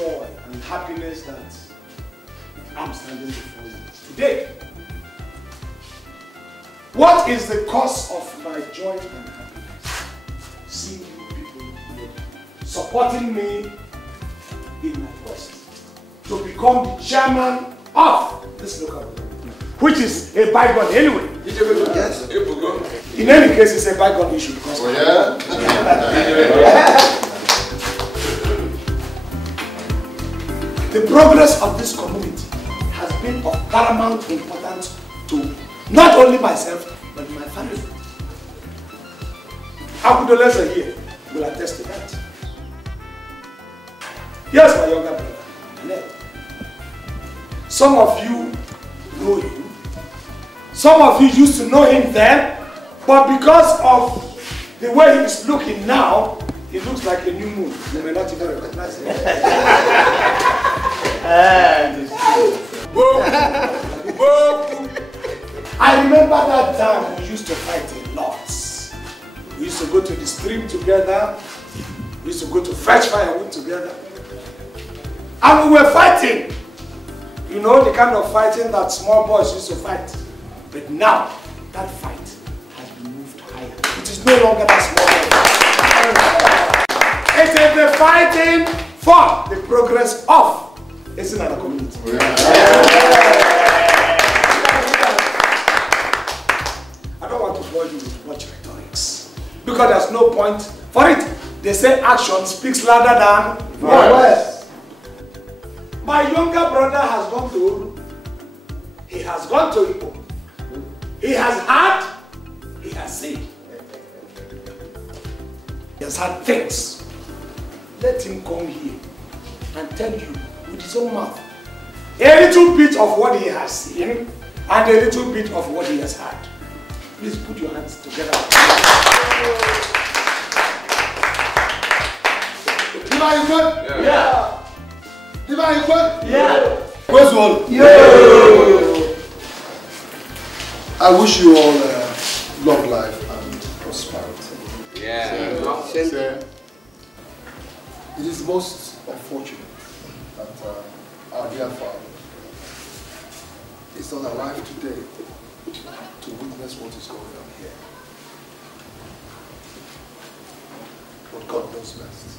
joy and happiness that I'm standing before you today. What is the cause of my joy and happiness? Seeing you people here supporting me in my quest to become the chairman of this local government, which is a bygone anyway. Yes. In any case, it's a bygone issue because the progress of this community has been of paramount importance to not only myself, but my family. Abudolesa here will attest to that. Here's my younger brother, Clem. Some of you know him. Some of you used to know him then, but because of the way he is looking now, he looks like a new moon. You may not even recognize him. I remember that time we used to fight a lot. We used to go to the stream together. We used to go to fetch firewood together. And we were fighting. You know, the kind of fighting that small boys used to fight. But now, that fight has been moved higher. It is no longer that small boy. It is the fighting for the progress of Esinala community. I don't want to bore you with much rhetorics, because there's no point for it. They say action speaks louder than words. My younger brother has gone to Owoh. He has gone to Igbo. He has had, he has seen. He has had things. Let him come here and tell you with his own mouth a little bit of what he has seen and a little bit of what he has had. Please put your hands together. Divine good? Yeah. Divine good? Yeah. Where's all? Yeah. I wish you all long life and prosperity. Yeah. It is most unfortunate that our dear father is not alive today to witness what is going on here. But God knows best.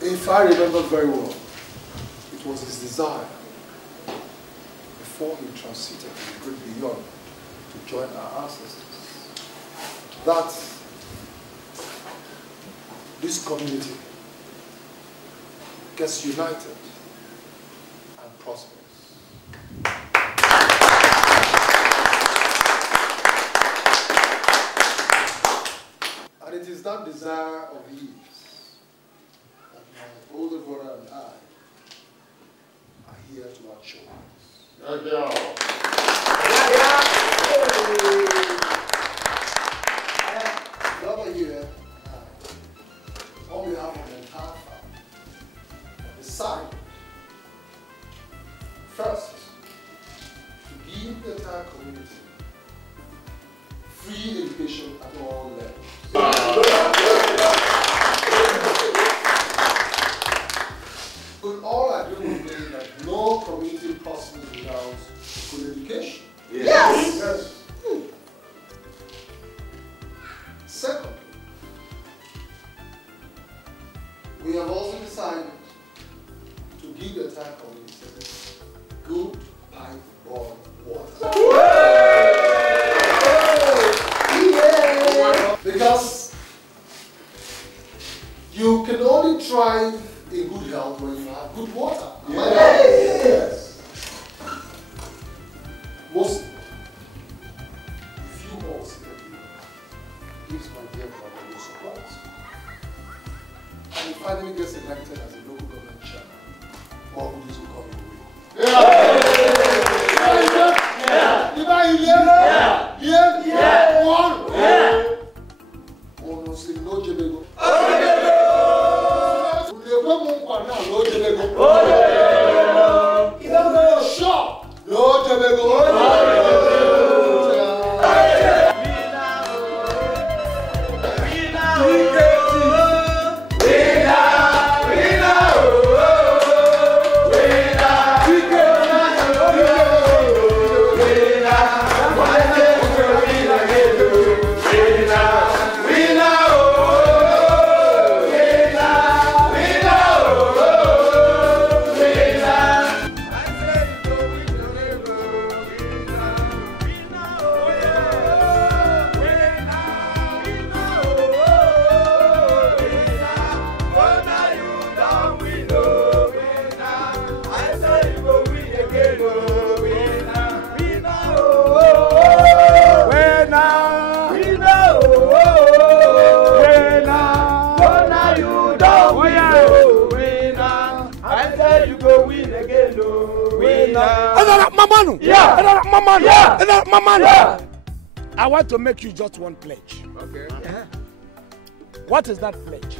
If I remember very well, it was his desire before he transited to the great beyond to join our ancestors that this community gets united and prospers. And it is that desire of his that my older brother and I are here to actualize. Over here, on behalf of the entire family, decided first to give the entire community free education at all levels. But all I do is that no community prospers without good education. Yes. Second, we have also decided to give the entire community good pipe-borne water. Because you can only thrive in good health when you have good water. Yes. Most few balls gives my dear brother your support. And he finally gets elected as a local government chairman. More goodies will come your way. Mamanu. Yeah. Mamanu. Yeah. Mamanu. Yeah. I want to make you just one pledge. Okay. What is that pledge?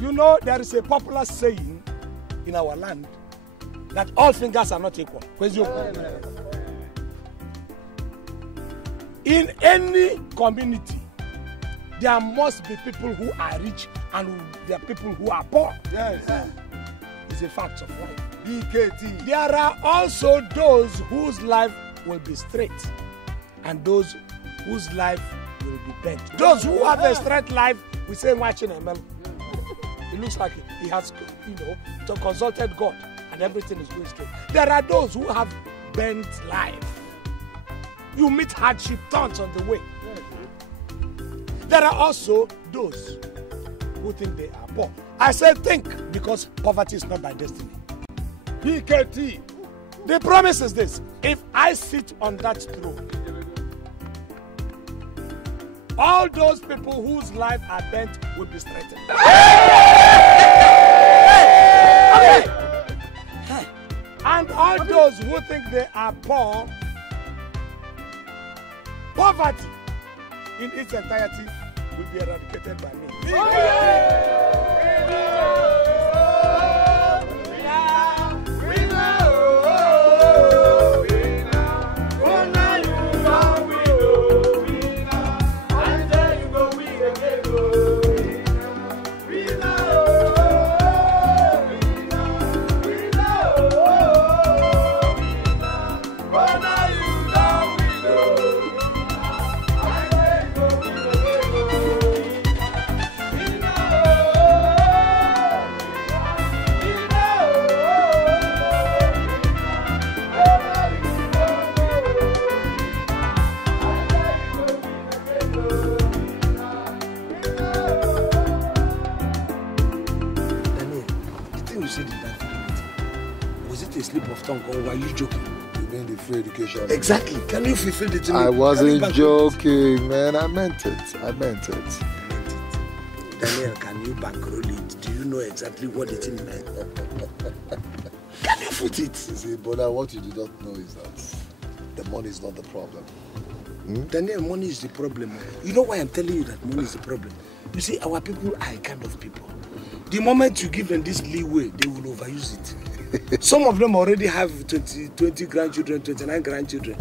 You know, there is a popular saying in our land that all fingers are not equal. In any community, there must be people who are rich and there are people who are poor. Yes. It's a fact of life. BKT. There are also those whose life will be straight and those whose life will be bent. Those who have a straight life, we say watching ML. It looks like he has, consulted God and everything is going straight. There are those who have bent life. You meet hardship tons on the way. There are also those who think they are poor. I say think because poverty is not by destiny. BKT. The promise is this: if I sit on that throne, all those people whose life are bent will be straightened. And all those who think they are poor, poverty in its entirety will be eradicated by me. Or were you joking? You mean the free education? Exactly. Can you fulfill it? I wasn't joking, man. I meant it. Daniel, can you bankroll it? Do you know exactly what it meant? Can you put it? You see, brother, what you do not know is that the money is not the problem. Daniel, money is the problem. You know why I'm telling you that money is the problem? You see, our people are a kind of people. The moment you give them this leeway, they will overuse it. Some of them already have 20 grandchildren, 29 grandchildren.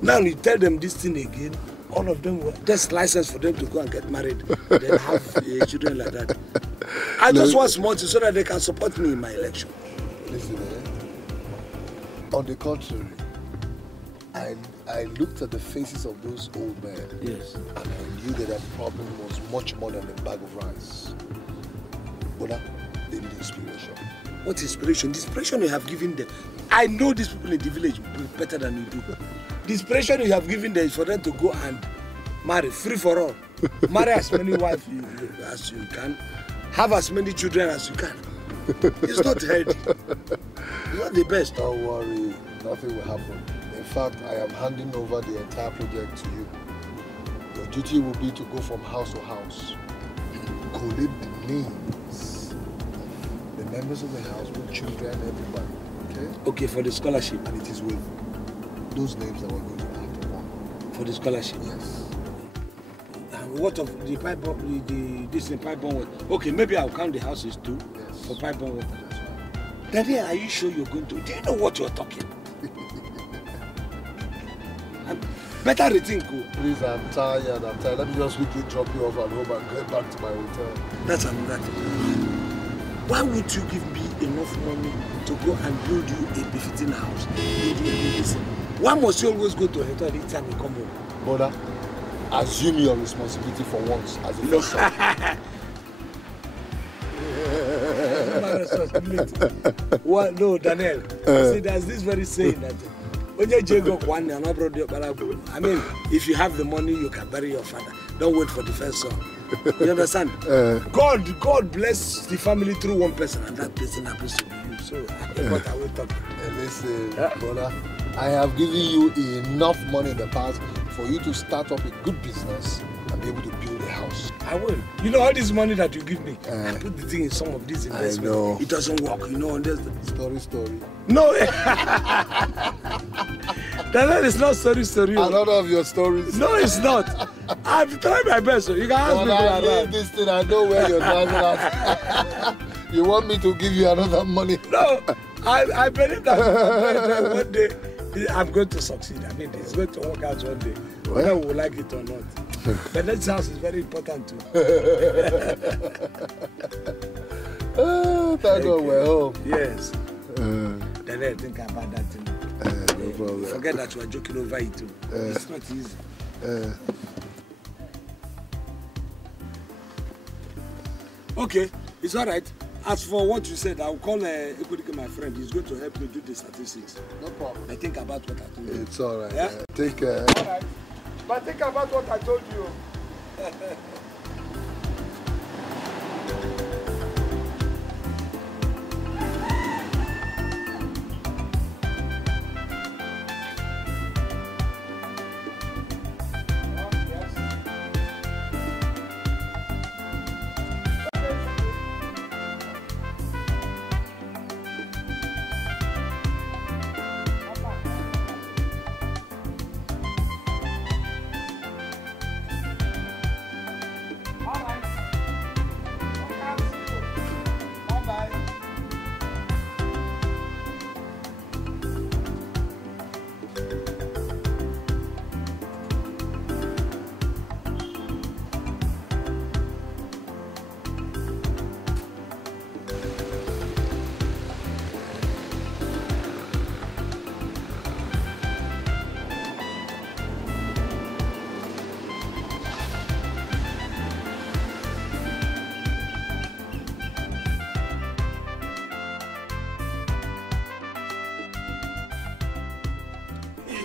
Now you tell them this thing again, all of them, there's license for them to go and get married. Then have children like that. I just want small so that they can support me in my election. Listen, on the contrary, I looked at the faces of those old men. Yes. And I knew that their problem was much more than a bag of rice. But they need inspiration. What inspiration? The inspiration you have given them. I know these people in the village better than you do. The inspiration you have given them is for them to go and marry, free for all. Marry as many wives as you can. Have as many children as you can. It's not healthy. It's not the best. Don't worry, nothing will happen. In fact, I am handing over the entire project to you. Your duty will be to go from house to house, collate the names of the members of the house, with children, everybody. Okay? Okay, for the scholarship. And it is with those names that we're going to act upon. For the scholarship? Yes. And what of the pipe water? Okay, maybe I'll count the houses too. Yes. For pipe water. That's right. Daddy, are you sure you're going to? Do you know what you're talking? Better rethink. Please, I'm tired. Let me just quickly drop you off at home and get back to my hotel. That's another thing. Why would you give me enough money to go and build you a befitting house? Why must you always go to a hotel each time you come home? Brother, assume your responsibility for once as a first son. Well, no, Daniel. See, there's this very saying that I mean, if you have the money, you can bury your father. Don't wait for the first son. You understand? God bless the family through one person, and that person happens to be you. So, what are we talking? Listen, brother, I have given you enough money in the past for you to start up a good business and be able to build a house. I will. You know all this money that you give me, I put the thing in some of these investments. I know. It doesn't work, you know. Story. No. That is not story. Another of your stories. No, it's not. I've tried my best, so you can ask me around. This thing, I know where you're driving at. You want me to give you another money? No, I believe that one day I'm going to succeed. I mean, it's going to work out one day. Whether we like it or not. But that house is very important too. Thank God we're home. Yes. Then I think about that thing. No problem. Forget that you are joking over it too. It's not easy. Okay, it's all right. As for what you said, I'll call Ekodike, my friend. He's going to help me do the statistics. No problem. I think about what I told you. It's all right. Yeah? Take care. All right. But think about what I told you.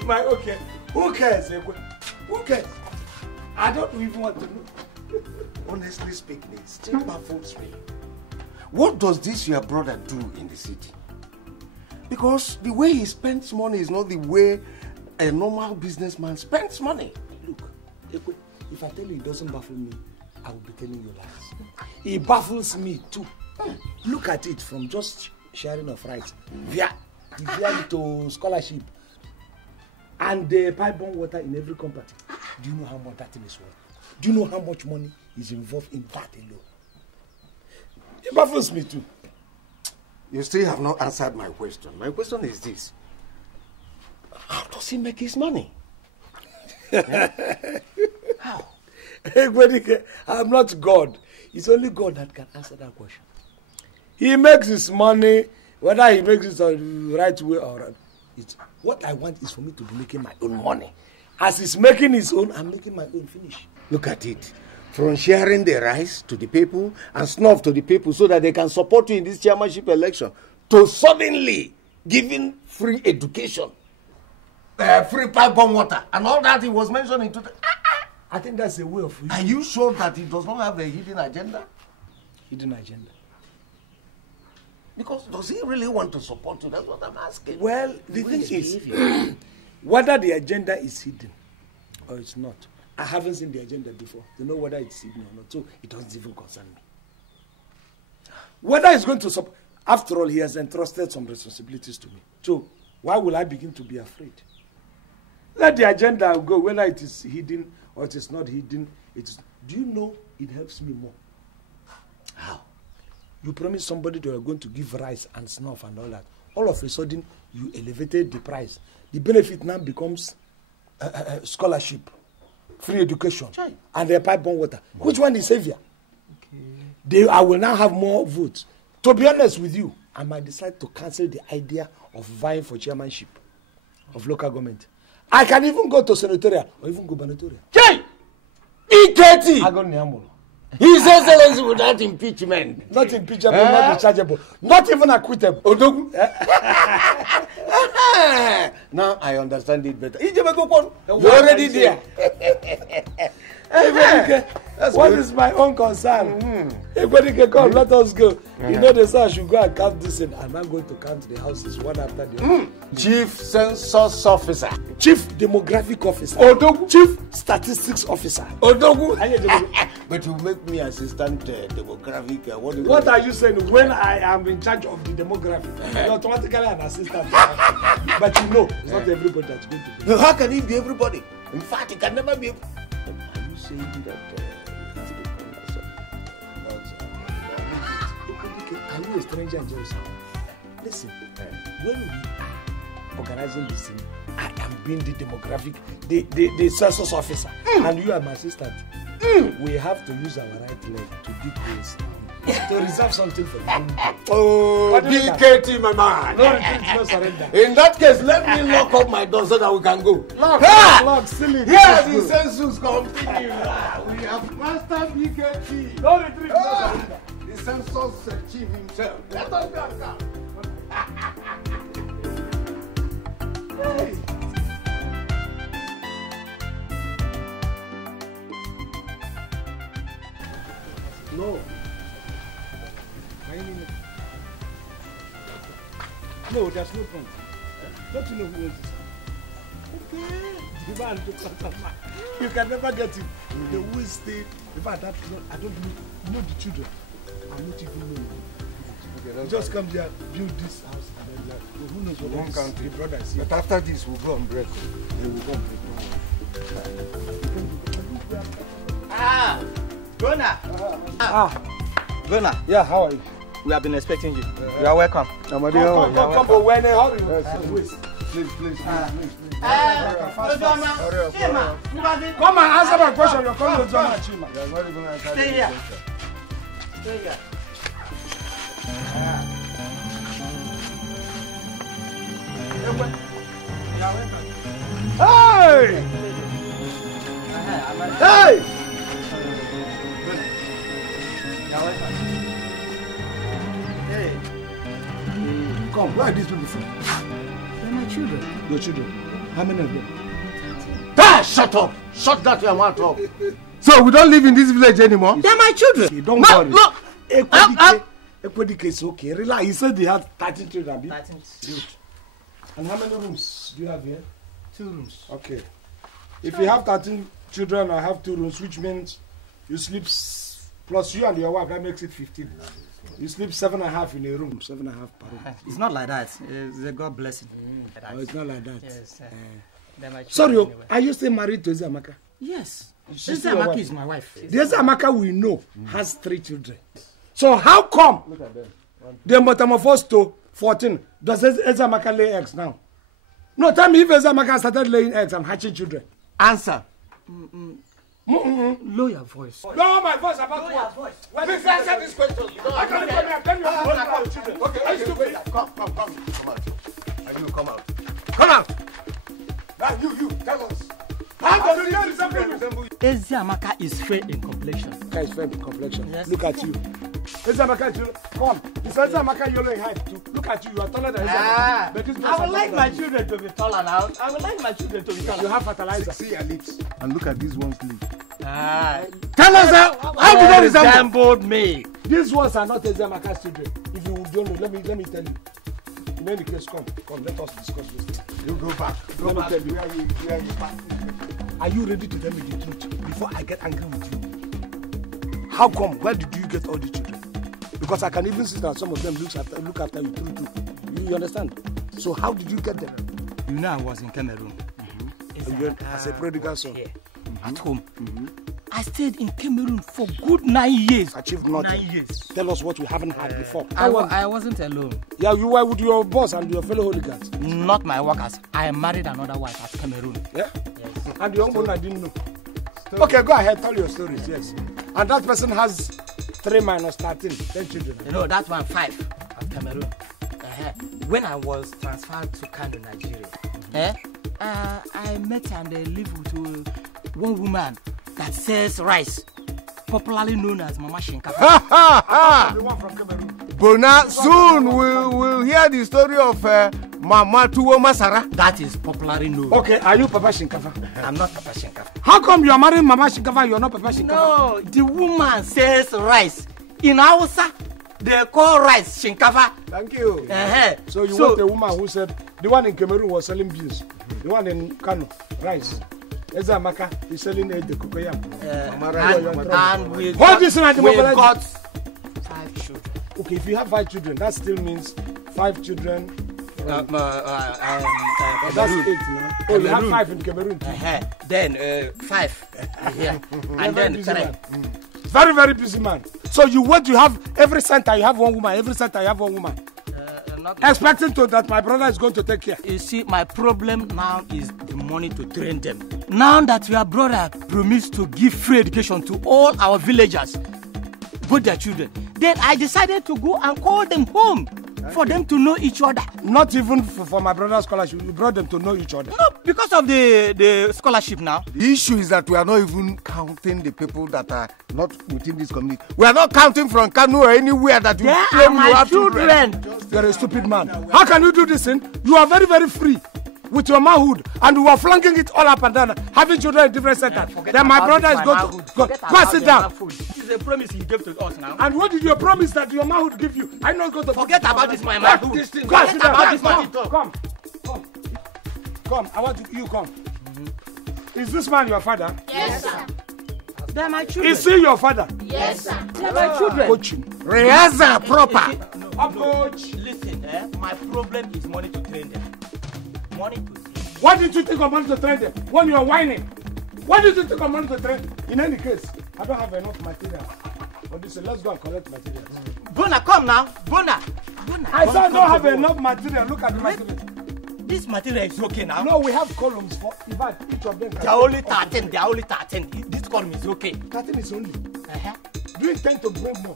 Okay, who cares? Who cares? I don't even want to know. Honestly speaking, it still baffles me. What does this your brother do in the city? Because the way he spends money is not the way a normal businessman spends money. Look, if I tell you it doesn't baffle me, I will be telling you lies. It baffles me too. Look at it from just sharing of rights via to scholarship and the pipe-borne water in every company. Do you know how much that thing is worth? Do you know how much money is involved in that alone? It baffles me too. You still have not answered my question. My question is this. How does he make his money? How? I'm not God. It's only God that can answer that question. He makes his money, whether he makes it the right way or wrong. What I want is for me to be making my own money. As he's making his own, I'm making my own finish. Look at it. From sharing the rice to the people and snuff to the people so that they can support you in this chairmanship election, to suddenly giving free education, free pipe-borne water, and all that he was mentioning today. I think that's a way of... Are you sure that he does not have a hidden agenda? Hidden agenda? Because does he really want to support you? That's what I'm asking. Well, the thing is, whether the agenda is hidden or it's not, I haven't seen the agenda before to know whether it's hidden or not, so it doesn't even concern me. Whether he's going to support, after all, he has entrusted some responsibilities to me. So why will I begin to be afraid? Let the agenda go, whether it is hidden or it is not hidden. Do you know it helps me more? How? You promise somebody that you are going to give rice and snuff and all that. All of a sudden, you elevated the price. The benefit now becomes scholarship, free education, and the pipe-borne water. Which one is savior? Okay. I will now have more votes. To be honest with you, I might decide to cancel the idea of vying for chairmanship of local government. I can even go to senatorial or even gubernatorial. Jay! E30! I got Nyamolo. His Excellency without impeachment. Not impeachable, not dischargeable, not even acquittable. Now I understand it better. You're already there. What is my own concern? Everybody can come, let us go. You know, they say I should go and count this in. I'm not going to count the houses one after the other. Chief Census Officer. Chief Demographic Officer. Odogu. Chief Statistics Officer. Odogu. But you make me assistant demographic. What are you saying? When I am in charge of the demography, you're automatically an assistant. But you know, it's not everybody that's going to be. How can it be everybody? In fact, it can never be. Are you saying that? Are you a stranger in Jerusalem? Listen, when we are organizing this thing, I am being the demographic, the census officer, and you are my assistant. We have to use our right leg to dig this, to reserve something for you. Oh, DKT, my man. No retreat, no surrender. In that case, let me lock up my door so that we can go. Lock, silly. Here the census continue. We have master DKT. No retreat, no surrender. The census chief himself. Let us go and come. Hey. No. No, there's no point. Don't you know who is this? Okay. The man to customer. You can never get him. The who is stay. In fact, I don't know the children. I'm not even knowing. Okay, just come here, build this house, and then like, who knows what one country brothers. But after this, we'll go and break. They will go and break. Gona. Gona. Yeah, how are you? We have been expecting you. You are welcome. Come, but when they hurry. Please. Come and answer my question. You're coming to John Chima. Stay here. Stay here. Hey! Hey! Come, where are these people from? They're my children. Your children? How many of them? Ah, shut up! Shut that your mouth up! So we don't live in this village anymore? They're my children! Okay, don't worry. Look! Equidike is okay. Relax. He said they had 13 children. 13. And how many rooms do you have here? 2 rooms. Okay. If you have 13 children, I have 2 rooms, which means you sleep plus you and your wife, that makes it 15. You sleep 7.5 in a room, 7.5 per room. It's not like that. It's a God blessing. Oh, it's not like that. Yes. They're my children. Sorry, anyway. are you still married to Ezamaka? Yes. She's still your Ezamaka wife? is my wife. The Ezamaka we know has 3 children. So how come they metamorphose to 14? Does Ezamaka lay eggs now? No, tell me if Ezamaka started laying eggs and hatching children. Answer. Lower your voice. No, my voice about Lower what? your voice. Please answer this question. You don't I can't come here. Tell me about children. Okay, Are you stupid? Come out. And you come out. Come out. Now you tell us. How does the girl resemble you? Ezamaka is fair in complexion. Ezamaka is fair in complexion. Yes. Look at you. Ezamaka, come. He says Ezamaka yellow in height too. Look at you. You are taller than Ezamaka. But this I would like my children to be taller now. I would like my children to be taller. You have fertilizer. See your lips. And look at this one's lip. Tell us how do they resemble me? These ones are not Ezamaka's children. If you don't know, let me tell you. In any case, come, let us discuss this thing. You go back. Let me tell you. Where are you back? Are you ready to tell me the truth before I get angry with you? How come? Where did you get all the children? Because I can even see that some of them look after you too. You understand? So how did you get them? You know I was in Cameroon. As a prodigal son. At home. I stayed in Cameroon for good 9 years. Achieved nothing. 9 years. Tell us what we haven't had before. I wasn't alone. Yeah, you were with your boss and your fellow hooligans. Not my workers. I married another wife at Cameroon. Yeah? Yes. And your own I didn't know. Okay, go ahead, tell your stories, yes. And that person has 3 minus 13, 10 children. You know, that one 5 at Cameroon. When I was transferred to Kano, Nigeria, I met and lived with one woman that sells rice, popularly known as Mama Shinkafa. The one from Cameroon. Bona, soon we'll hear the story of Mama Tuwo Masara. That is popularly known. Okay, are you Papa Shinkafa? I'm not Papa Shinkafa. How How come you are marrying Mama Shinkafa, you are not Papa Shinkafa? No, the woman sells rice. In Hausa, they call rice Shinkafa. Thank you. So you want a woman who said, the one in Cameroon was selling beans. The one in Kano, rice. Eza Maka is selling the cocoyam. And we got 5 children. Okay, if you have 5 children, that still means 5 children. That's 8 now. Oh, you have 5 in Cameroon. Then 5 here. And then 3. Very, very busy man. So you want to have every center you have one woman, every center you have one woman. Expecting that my brother is going to take care. You see, my problem now is the money to train them. Now that your brother promised to give free education to all our villagers, both their children, then I decided to go and call them home for them to know each other. Not even for my brother's scholarship, you brought them to know each other. No, because of the scholarship now. The issue is that we are not even counting the people that are not within this community. We are not counting from Kano or anywhere that you claim you have children. You're a stupid man. How can you do this thing? You are very, very free with your manhood, and you are flanking it all up and down, having children in different centers. Then my brother is going to go sit down. This is a promise he gave to us now. And what did you promise that your manhood give you? I'm not going to forget about this, my manhood. Forget about this, my Come. I want you come. Is this man your father? Yes, sir. They're my children. Is he your father? Yes, sir. They're my children. Coaching. Rehearsal proper. Coach. Listen, my problem is money to train them. Money to train. Why did you think of money to train them when you are whining? Why did you think of money to train? In any case, I don't have enough material. But this, let's go and collect materials. Bona, come now. Bona. I said I don't have enough material. Look at the material. This material is okay now. No, we have columns for each of them. They are only 13. They are only 13. This column is okay. 13 is only. Do you intend to bring more?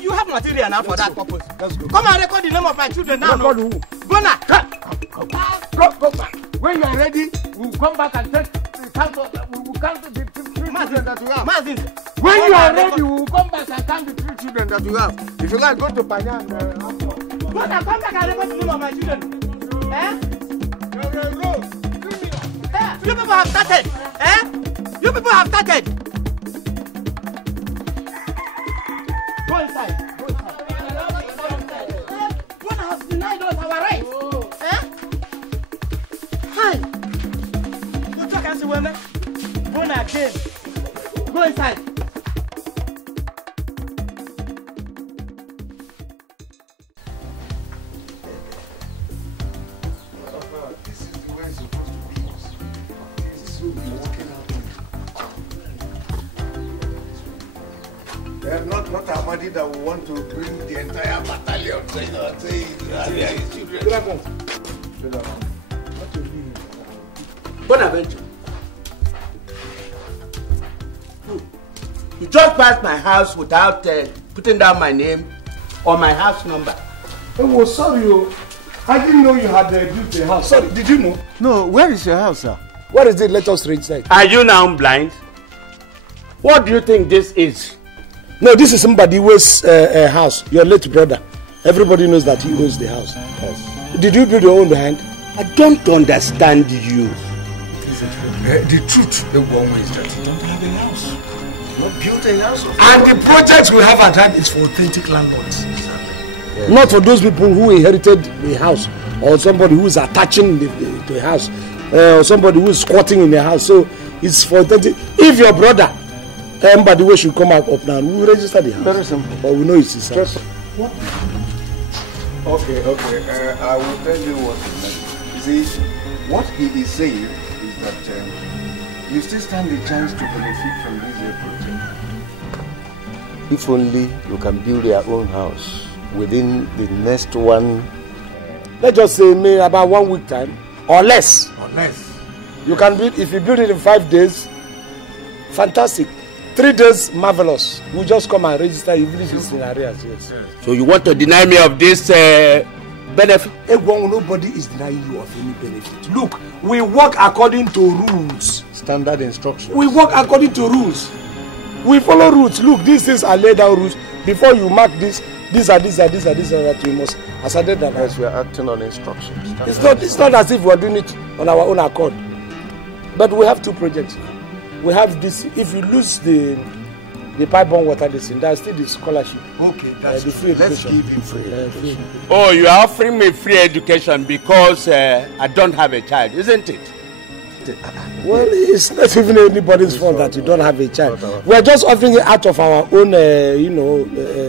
You have material now for that purpose. Let's go. Come and record the name of my children now. Record who? Bona. Go back. When you are ready, we will come back and take the count of, we will count the 3 children that we have. When you are ready, we will come back and count the 3 children that we have. If you like, go to Panya and Bona, come back and record the name of my children. You people have started. You people have started. Go inside. Bona has denied us our rights. Hi. Go talk and see women. Bona again. Go inside. This is the way it's supposed to be. This will be working out. Not Ahmadi that will want to bring the entire battalion saying his children. Bonaventure. You just passed my house without putting down my name or my house number. Oh, sorry. I didn't know you had built a house. Sorry, did you know? No, where is your house, sir? What is it? Let us read inside. Are you now blind? What do you think this is? No, this is somebody who owns a house. Your late brother. Everybody knows that he owns the house. Yes. Did you build your own behind? I don't understand you. The truth, the one way is that you don't have a house. Not built a house. And the projects we have at hand is for authentic landlords. Yes. Not for those people who inherited the house, or somebody who is attaching to a house, or somebody who is squatting in the house. So it's for authentic. If your brother, by way, should come up now, we will register the house. Very simple. But we know it's his house. What? Okay. I will tell you what he meant. You see, what he is saying is that you still stand the chance to benefit from this project. If only you can build your own house within the next one. Let's just say maybe about 1 week time or less. You can build, if you build it in 5 days, fantastic. 3 days, marvelous. We'll just come and register even if it's in arrears. Yes. So you want to deny me of this benefit? Nobody is denying you of any benefit. Look, we work according to rules. Standard instructions. We work according to rules. We follow rules. Look, these things are laid down rules. Before you mark this, these are that you must. As I did that. Yes, we are acting on instructions. It's not as if we are doing it on our own accord. But we have 2 projects. we have this. If you lose the pipe-borne water, there's still the scholarship. Okay, that's the free Let's education. give him free education. Oh, you are offering me free education because I don't have a child, isn't it? Well, it's not even anybody's fault that you don't have a child. We're just offering it out of our own,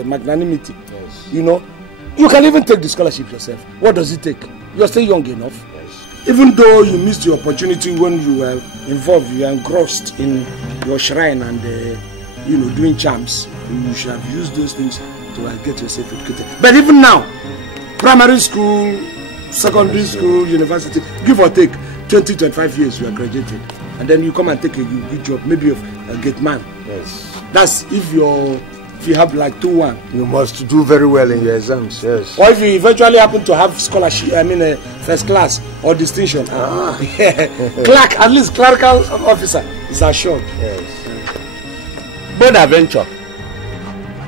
magnanimity. Yes. You know, you can even take the scholarship yourself. What does it take? You're still young enough. Yes. Even though you missed the opportunity when you were involved, you were engrossed in your shrine and doing charms. You should have used those things to get yourself educated. But even now, primary school, secondary school, university, give or take 20-25 years, you are graduated, and then you come and take a good job, maybe of a gate man. Yes. That's if you have like 2-1. You must do very well in your exams, yes. Or if you eventually happen to have scholarship, first class or distinction. Clerk, at least clerical officer is assured. Yes. Bonaventure,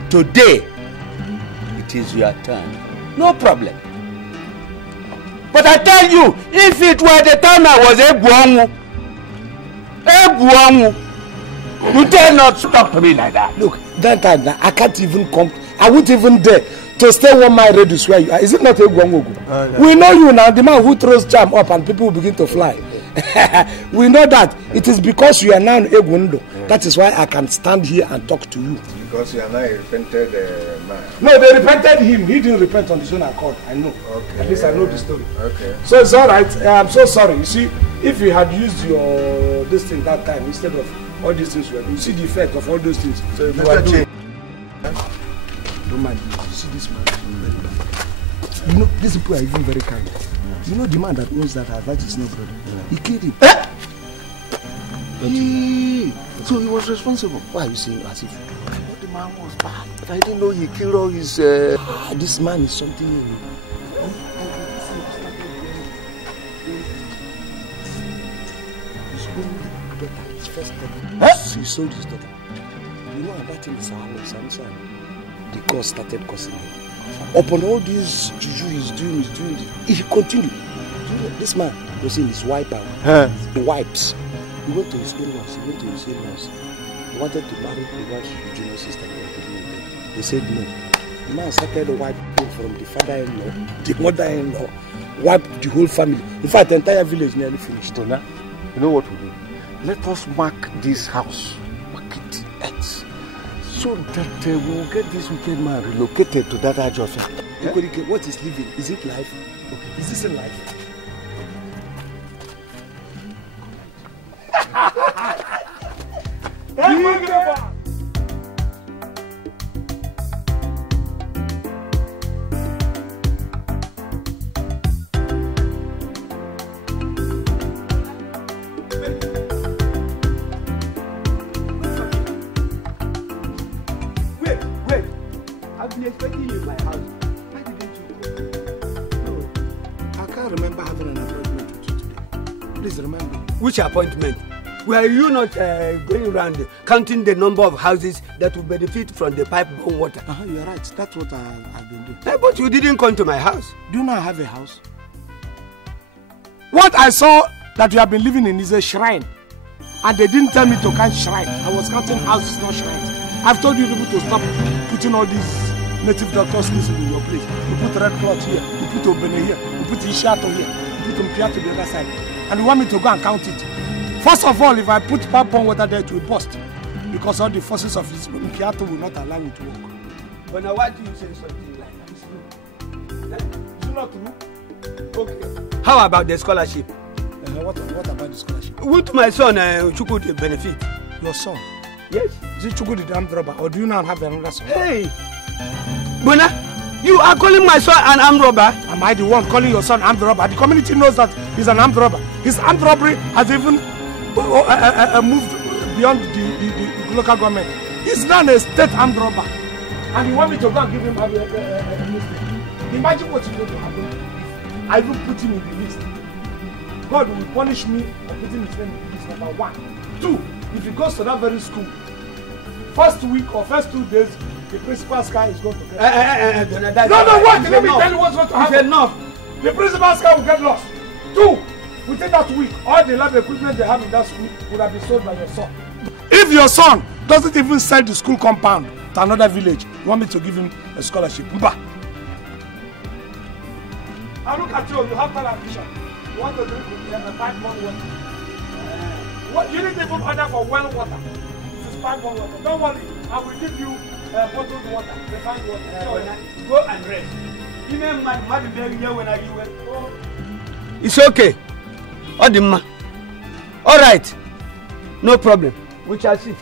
today it is your turn. No problem. But I tell you, if it were the time I was you dare not talk to me like that. Look, that time I can't even come. I wouldn't even dare to stay 1 mile radius where you are. Is it not a Guangogu? We know you now, the man who throws charm up and people will begin to fly. We know that. It is because you are now in Egundo. That is why I can stand here and talk to you. Because you are not a repented man. No, they repented him. He didn't repent on his own accord. I know. Okay. At least I know the story. Okay. So it's all right. I'm so sorry. You see, if you had used your this thing that time instead of all these things, you see the effect of all those things. So you are doing. Don't mind. You see this man. You know, these people are even very kind. You know the man that owns that house, that is no brother. He killed him. So he was responsible. Why are you saying as if the man was bad? But I didn't know he killed all his. This man is something new. His own daughter, his first daughter. He sold his daughter. You know, that thing is Samson. The cause started causing him. Upon all this juju he's doing it. He continued. This man was in his wiper. The wipes. He went to his in-laws. He wanted to marry the wife's junior sister. They said no. The man started wiping from the father-in-law, the mother-in-law, wiped the whole family. In fact, the entire village nearly finished. So now, you know what we do? Let us mark this house. Mark it X. So that we will get this wicked man relocated to that age of it. Yeah? What is living? Is it life? Okay. Is this a life? Wait. I've been expecting you in my house. Why didn't you go? No, I can't remember having an appointment with you today. Please remember. Which appointment? Were you not going around counting the number of houses that will benefit from the pipe-borne water? You're right. That's what I've been doing. But you didn't come to my house. Do you know I have a house? What I saw that you have been living in is a shrine. And they didn't tell me to count shrine. I was counting houses, not shrines. I've told you people to stop putting all these native doctors in your place. You put red cloth here, you put Obene here, you put Ishato here, you put Mpiato to the other side. And you want me to go and count it. First of all, if I put pipe-borne water there, it will burst. Because all the forces of Mpiato will not allow me to work. But now why do you say something like that? Is it not true? Okay. How about the scholarship? What about the scholarship? Would my son Chukwudi benefit? Your son? Yes. Is it Chukwudi the armed robber, or do you now have another son? Hey! Bona, you are calling my son an armed robber? Am I the one calling your son armed robber? The community knows that he's an armed robber. His armed robbery has even moved beyond the local government. He's now a state armed robber. And you want me to go and give him a mistake? Imagine what is going to happen if I even put him in the list. God will punish me for putting his name in the list, number 1. 2, if he goes to that very school, first week or first 2 days, the principal's car is going to get lost. No, what? Let me tell you what's going to happen. It's enough. The principal's car will get lost. 2, within that week, all the lab equipment they have in that school would have been sold by your son. If your son doesn't even sell the school compound to another village, you want me to give him a scholarship? Mba. I look at you, you have that ambition. You want to drink a 5 month water. What, you didn't even order for well water. This is 5 month water. Don't worry, I will give you bottled water, refined water. Go and rest. It's okay. Odimma. All right. No problem. We shall see.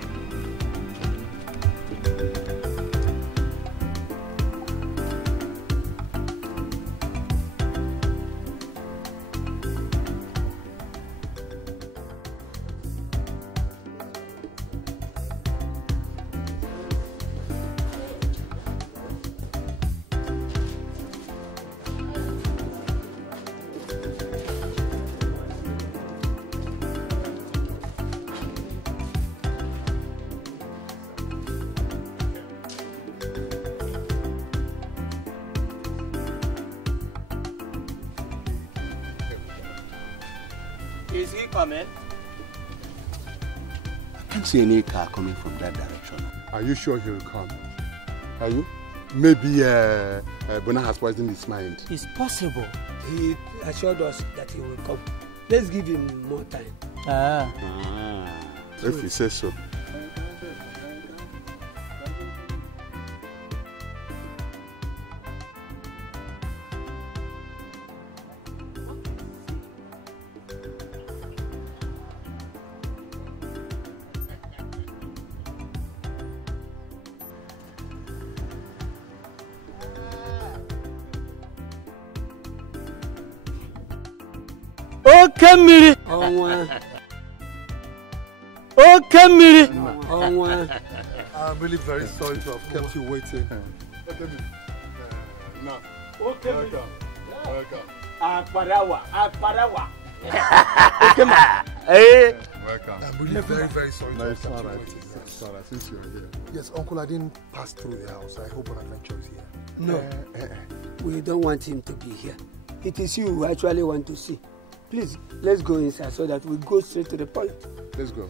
Is he coming? I can't see any car coming from that direction. Are you sure he'll come? Are you? Maybe Bona has poisoned his mind. It's possible. He assured us that he will come. Let's give him more time. If he says so. Okamiri. Okamiri. I'm really very sorry to have kept you waiting. No. Okay. Welcome. Akparawa. Welcome. I'm really very sorry to have kept you waiting. Sorry, since you're here. Yes, Uncle, I didn't pass through the house. I hope Bonaventure is here. No, we don't want him to be here. It is you who actually want to see. Please, let's go inside so that we go straight to the point. Let's go.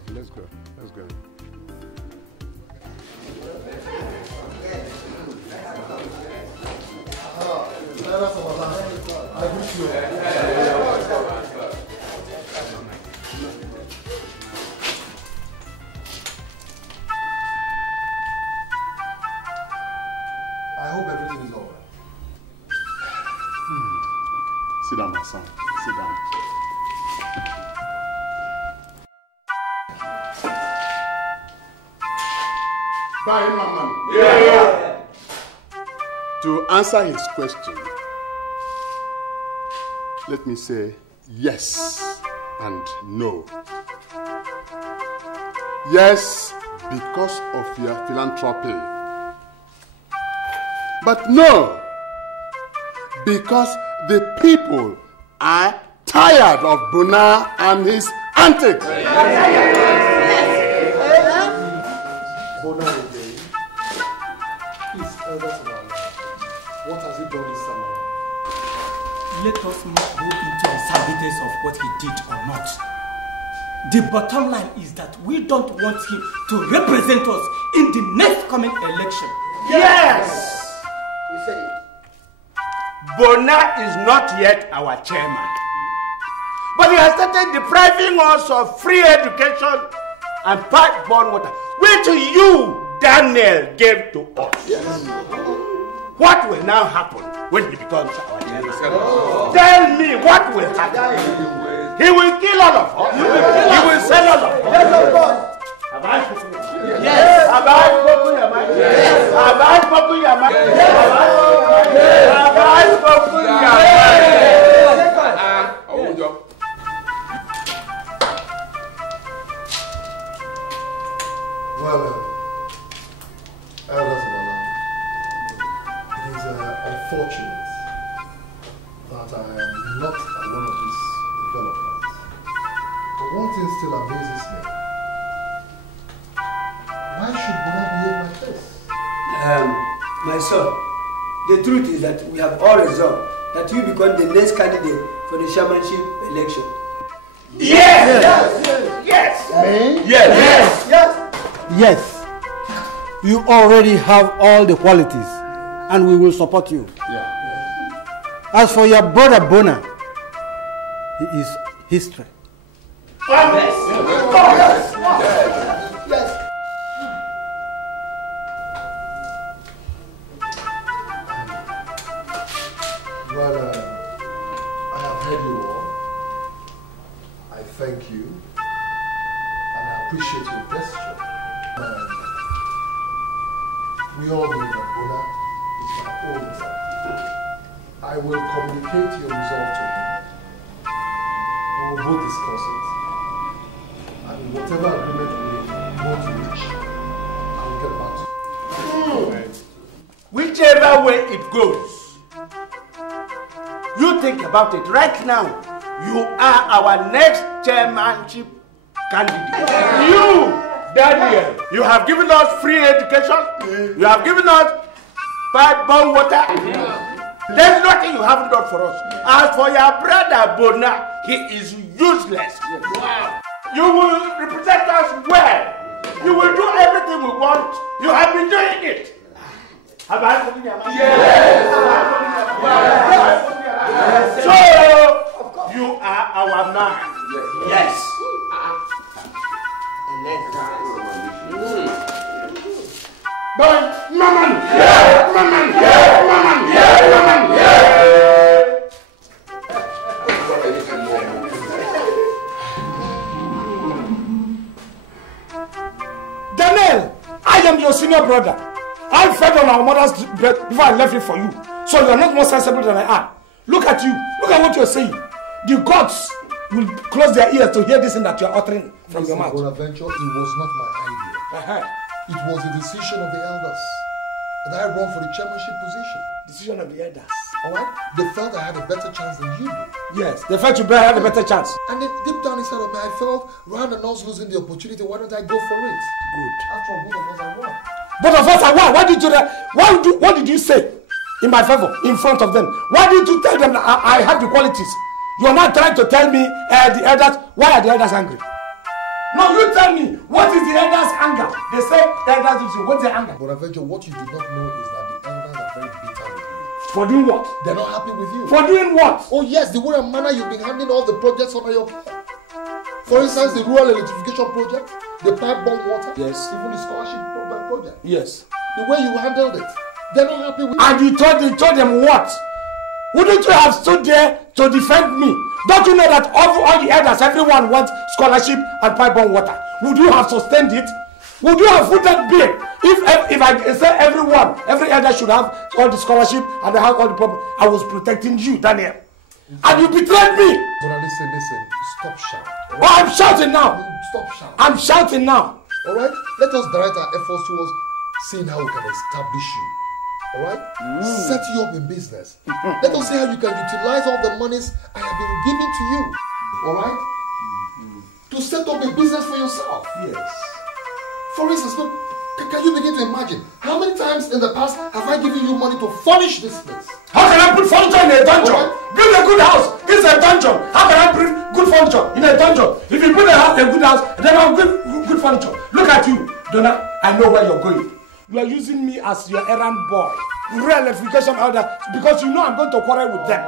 I hope everything is all right. Sit down, my son. Sit down. Buy him my money. Yeah. To answer his question, let me say yes and no. Yes, because of your philanthropy. But no, because the people are tired of Bona and his antics. Bona again. Please, elders of our life, what has he done this time around? Let us not go into the services of what he did or not. The bottom line is that we don't want him to represent us in the next coming election. Yes! Bona is not yet our chairman. But he has started depriving us of free education and pipe-borne water, which you, Daniel, gave to us. Yes. What will now happen when he becomes our chairman? Tell me what will happen. He will kill all of us. He will sell all of us. Yes, of course. Have I spoken? Yes. Have I spoken? Yes. Have I spoken? Yes. Have I spoken? Well, elders of our land, it is unfortunate that I am not at one of these developments. But one thing still amazes me. Why should Bona behave like this? My son, the truth is that we have all resolved that you become the next candidate for the chairmanship election. Yes! Yes! Yes! Me? Yes! Yes! Yes, you already have all the qualities, and we will support you. As for your brother Bona, he is history. Yes. Well, I have heard you all. I thank you, and I appreciate your gesture. We all know that Bona is my own son. I will communicate your resolve to him. We will both discuss it. And whatever agreement we want to reach, I will get back to you. Whichever way it goes, you think about it. Right now, you are our next chairmanship candidate. You, Daniel, you have given us free education. You have given us pipe-borne water. There's nothing you haven't done for us. As for your brother Bona, he is useless. Wow. You will represent us well. You will do everything we want. You have been doing it. Have I spoken your mind? Yes. So, you are our man. Yes. But, Maman! Yeah! Maman! Yeah! Maman! Yeah! Maman! Yeah! Daniel, I am your senior brother. I fed on our mother's bread before I left it for you. So you are not more sensible than I am. Look at you. Look at what you are saying. The gods will close their ears to hear this thing that you are uttering from your mouth. Bonaventure, it was not my idea. It was the decision of the elders. And I run for the chairmanship position. Decision of the elders. Alright? They felt I had a better chance than you did. Yes, they felt you had a better chance. And then deep down inside of me, I felt rather than us losing the opportunity, why don't I go for it? Good. After all, both of us are wrong. Both of us are wrong. Why did you do that? What did you say in my favor, in front of them? Why did you tell them that I have the qualities? You are not trying to tell me the elders, why are the elders angry? No, you tell me, what is the elders' anger? They say the elders do. What's their anger? Bonaventure, what you do not know is that the elders are very bitter with you. For doing what? They're not happy with you. For doing what? Oh yes, the way and manner you've been handling all the projects under your care. For instance, the rural electrification project, the pipe-borne water, yes, even the scholarship project. Yes. The way you handled it, they're not happy with you. And you told them what? Wouldn't you have stood there to defend me? Don't you know that all the elders, everyone wants scholarship and pipe-borne water? Would you have sustained it? Would you have put that bill? If I say every elder should have all the scholarship and they have all the problem, I was protecting you, Daniel. And you betrayed me. But listen, stop shouting. Oh, I'm shouting now. Stop shouting. I'm shouting now. Alright? Let us direct our efforts towards seeing how we can establish you. Alright? Set you up in business. Let us see how you can utilize all the monies I have been giving to you. Alright? To set up a business for yourself. Yes. For instance, look, can you begin to imagine how many times in the past have I given you money to furnish this place? How can I put furniture in a dungeon? Build a good house. This is a dungeon. How can I bring good furniture in a dungeon? If you build a good house, then I'll give good furniture. Look at you, Donna. I know where you're going. You are using me as your errand boy. Real electrification order because you know I'm going to quarrel with them.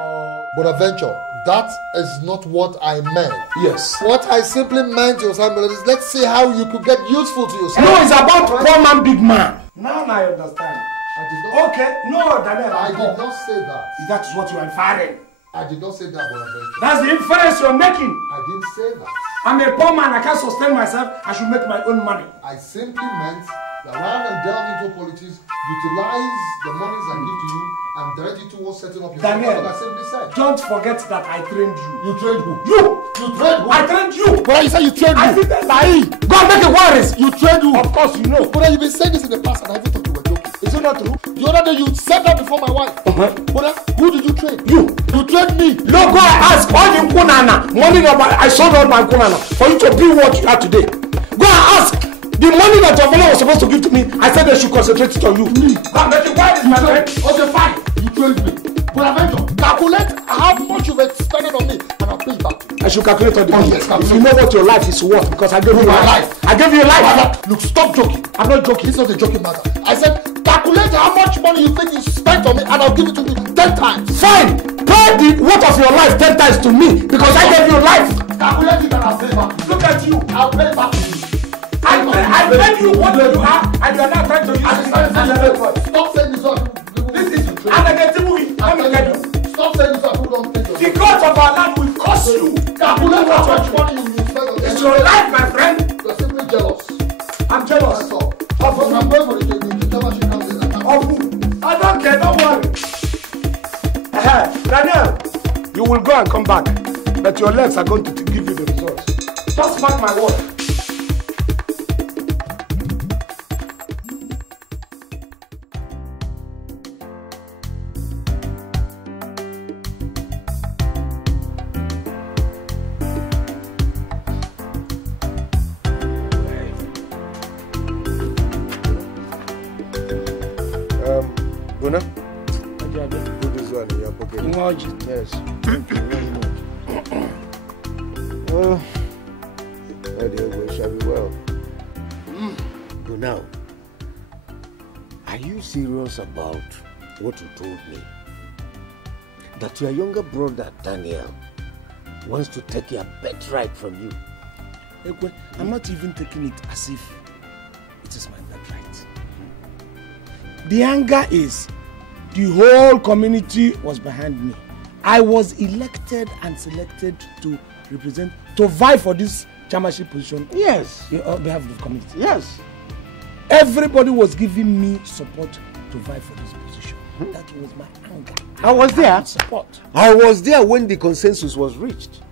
Bonaventure, that is not what I meant. Yes. What I simply meant is let's see how you could get useful to yourself. No, it's about poor man, big man. Now I understand. I did not. Okay, no, Daniel. I did not say that. That is what you are inferring. I did not say that, Bonaventure. That's the inference you're making. I didn't say that. I'm a poor man. I can't sustain myself. I should make my own money. I simply meant that rather than delve into politics, utilize the monies I give to you and direct it towards setting up your Daniel, That's what I simply said. Don't forget that I trained you. You trained who? You trained who? I trained you. But you said you trained who? I think that's lying. Go and make a warrant. You trained who? Of course you know. But you've been saying this in the past and I even thought you were joking. Is it not true? The other day you said that before my wife. But who did you train? You trained me. No, go and ask all the Kunana. Money I sold all my Kunana for you to be what you are today. Go and ask. The money that your father was supposed to give to me, I said they should concentrate it on you. Me. But why is my friend? Okay, fine. You trained me. Bonaventure, calculate how much you've expended on me and I'll pay you back. should calculate all the money. Yes, if you know what your life is worth, because I gave you life. I gave you life. Look, stop joking. I'm not joking. It's not a joking matter. I said, calculate how much money you think you spent on me, and I'll give it to you 10 times. Fine. Pay the worth of your life 10 times to me, because I gave you life. Calculate it and I'll pay back. Look at you. I'll pay back to you. I paid you what you are, and you are not trying to use it. Stop saying this one. This is and I get to move. Let me tell you. Stop saying this one. Who don't take the gods of our land will cost you. Calculate how much money you spend on it's your life, my friend. You're simply jealous. I'm jealous. That's all. Of who? I'm going for the JD. You tell her she comes in. Of who? I don't care. Don't worry. Daniel, you will go and come back, but your legs are going to give you the results. Just mark my word. Bona, put this one in your pocket. Yes. Thank you very much. Oh, we shall be well. But now, are you serious about what you told me? That your younger brother, Daniel, wants to take your birthright from you? Ekwe, I'm not even taking it as if it is my birthright. The anger is the whole community was behind me. I was elected and selected to represent, to vie for this chairmanship position. Yes. On behalf of the community. Yes. Everybody was giving me support to vie for this position. That was my anger. I was there. Support. I was there when the consensus was reached.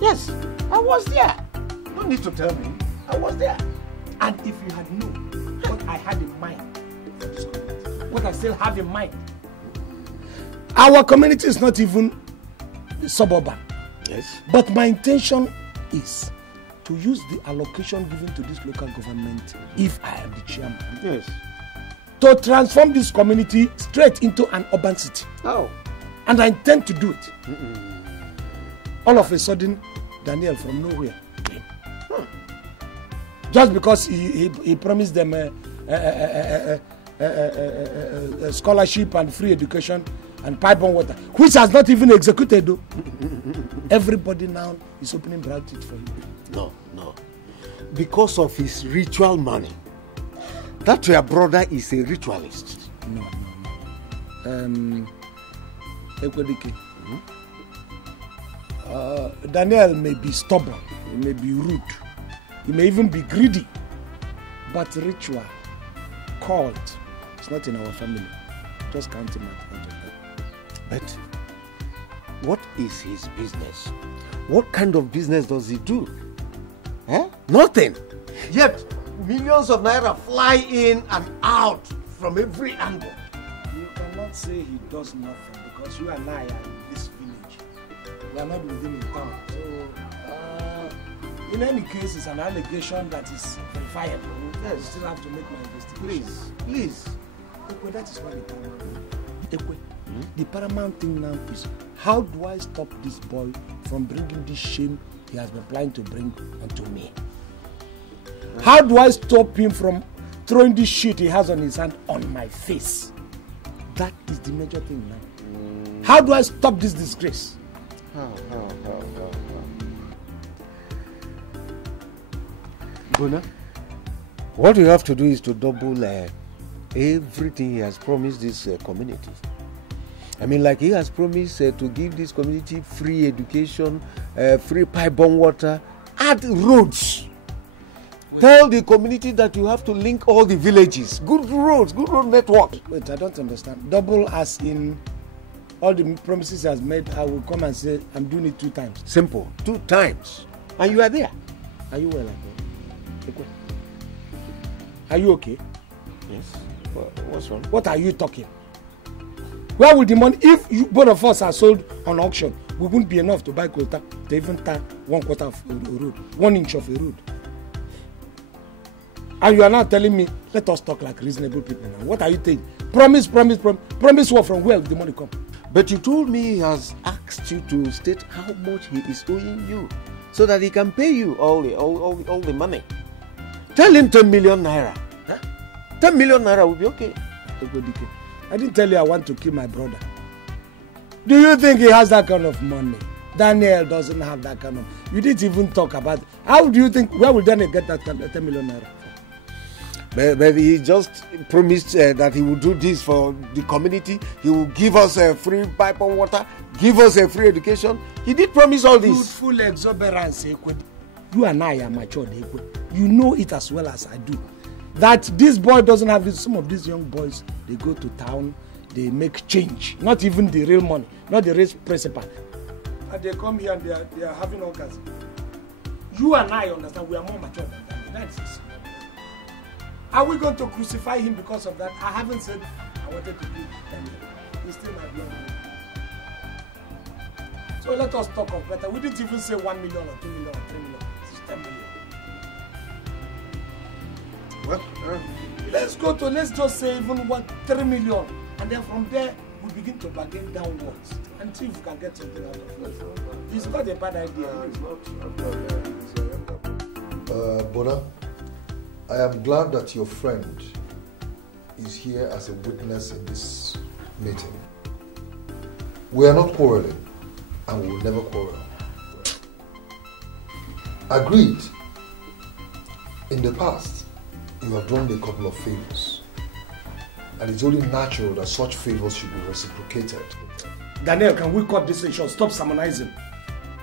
Yes, I was there. No need to tell me. I was there. And if you had known what I had in mind, what I still have in mind, our community is not even suburban. Yes. But my intention is to use the allocation given to this local government, if I am the chairman, yes, to transform this community straight into an urban city. Oh. And I intend to do it. All of a sudden, Daniel from nowhere came. Just because he promised them a scholarship and free education and pipe on water, which has not even executed though. Everybody now is opening bright teeth for him. No. Because of his ritual money. That your brother is a ritualist. No. Ekwedike. Daniel may be stubborn, he may be rude, he may even be greedy, but ritual, cult, it's not in our family. Just count him out of that. But what is his business? What kind of business does he do? Nothing. Yet millions of naira fly in and out from every angle. You cannot say he does nothing, because you and I are in this village. We are not within the town. So, in any case, it's an allegation that is verifiable. Yes. You still have to make my investigation. Please. Ekwe, that is what the paramount thing. Ekwe, the paramount thing now is, how do I stop this boy from bringing this shame he has been planning to bring onto me? How do I stop him from throwing this shit he has on his hand on my face? That is the major thing now. How do I stop this disgrace? How? Bona, what you have to do is to double everything he has promised this community. I mean, like he has promised to give this community free education, free pipe-borne water, add roads. Wait. Tell the community that you have to link all the villages. Good road network. Wait, I don't understand. Double as in all the promises he has made, I will come and say, I'm doing it 2 times. Simple. 2 times. And you are there. Are you well, like that? Are you okay? Yes. What's wrong? What are you talking? Where will the money, if both of us are sold on auction, we wouldn't be enough to buy quota to even tar 1/4 of a road, 1 inch of a road. And you are now telling me, let us talk like reasonable people now. What are you saying? Promise what? From where will the money come? But you told me he has asked you to state how much he is owing you, so that he can pay you all the money. Tell him 10 million naira. Huh? 10 million naira will be okay. I didn't tell you I want to kill my brother. Do you think he has that kind of money? Daniel doesn't have that kind of. You didn't even talk about. How do you think? Where will Daniel get that 10 million naira? But he just promised that he will do this for the community. He will give us a free pipe of water, give us a free education. He did promise all this. Truthful exuberance, you and I are matured. You know it as well as I do. That this boy doesn't have this. Some of these young boys, they go to town, they make change. Not even the real money, not the real principal. And they come here and they are having orgasm. You and I understand we are more mature than that. That's it. Are we going to crucify him because of that? I haven't said I wanted to do anything. He's still my blood. So let us talk of better. We didn't even say 1 million or 2 million or 3 million. It's 10 million. Well, let's just say even 3 million. And then from there, we begin to bargain downwards and see if we can get something out of it. It's not a bad idea. Bona, I am glad that your friend is here as a witness in this meeting. We are not quarreling, and we will never quarrel. Agreed. In the past, you have done me a couple of favors, and it's only natural that such favors should be reciprocated. Daniel, can we cut this in short? Stop sermonizing.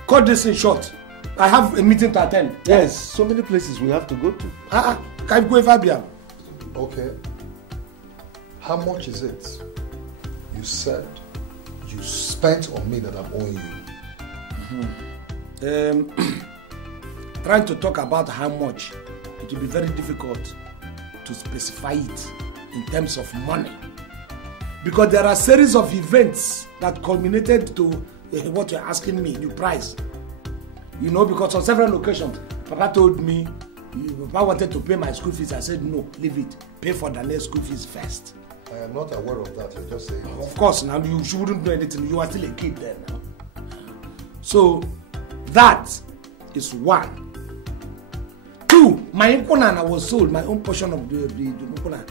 Cut this in short. I have a meeting to attend. Yes, so many places we have to go to. Can I go Fabian? Okay. How much is it? You said you spent on me that I'm owing you. Trying to talk about how much, it will be very difficult to specify it in terms of money. Because there are a series of events that culminated to what you're asking me, the price. You know, because on several occasions, Papa told me, Papa wanted to pay my school fees. I said, no, leave it. Pay for Daniel's school fees first. I am not aware of that. You're just saying it. Of course, now you shouldn't do anything. You are still a kid then. Now. So, that is 1. 2, my Nkunana was sold, my own portion of the Nkunam,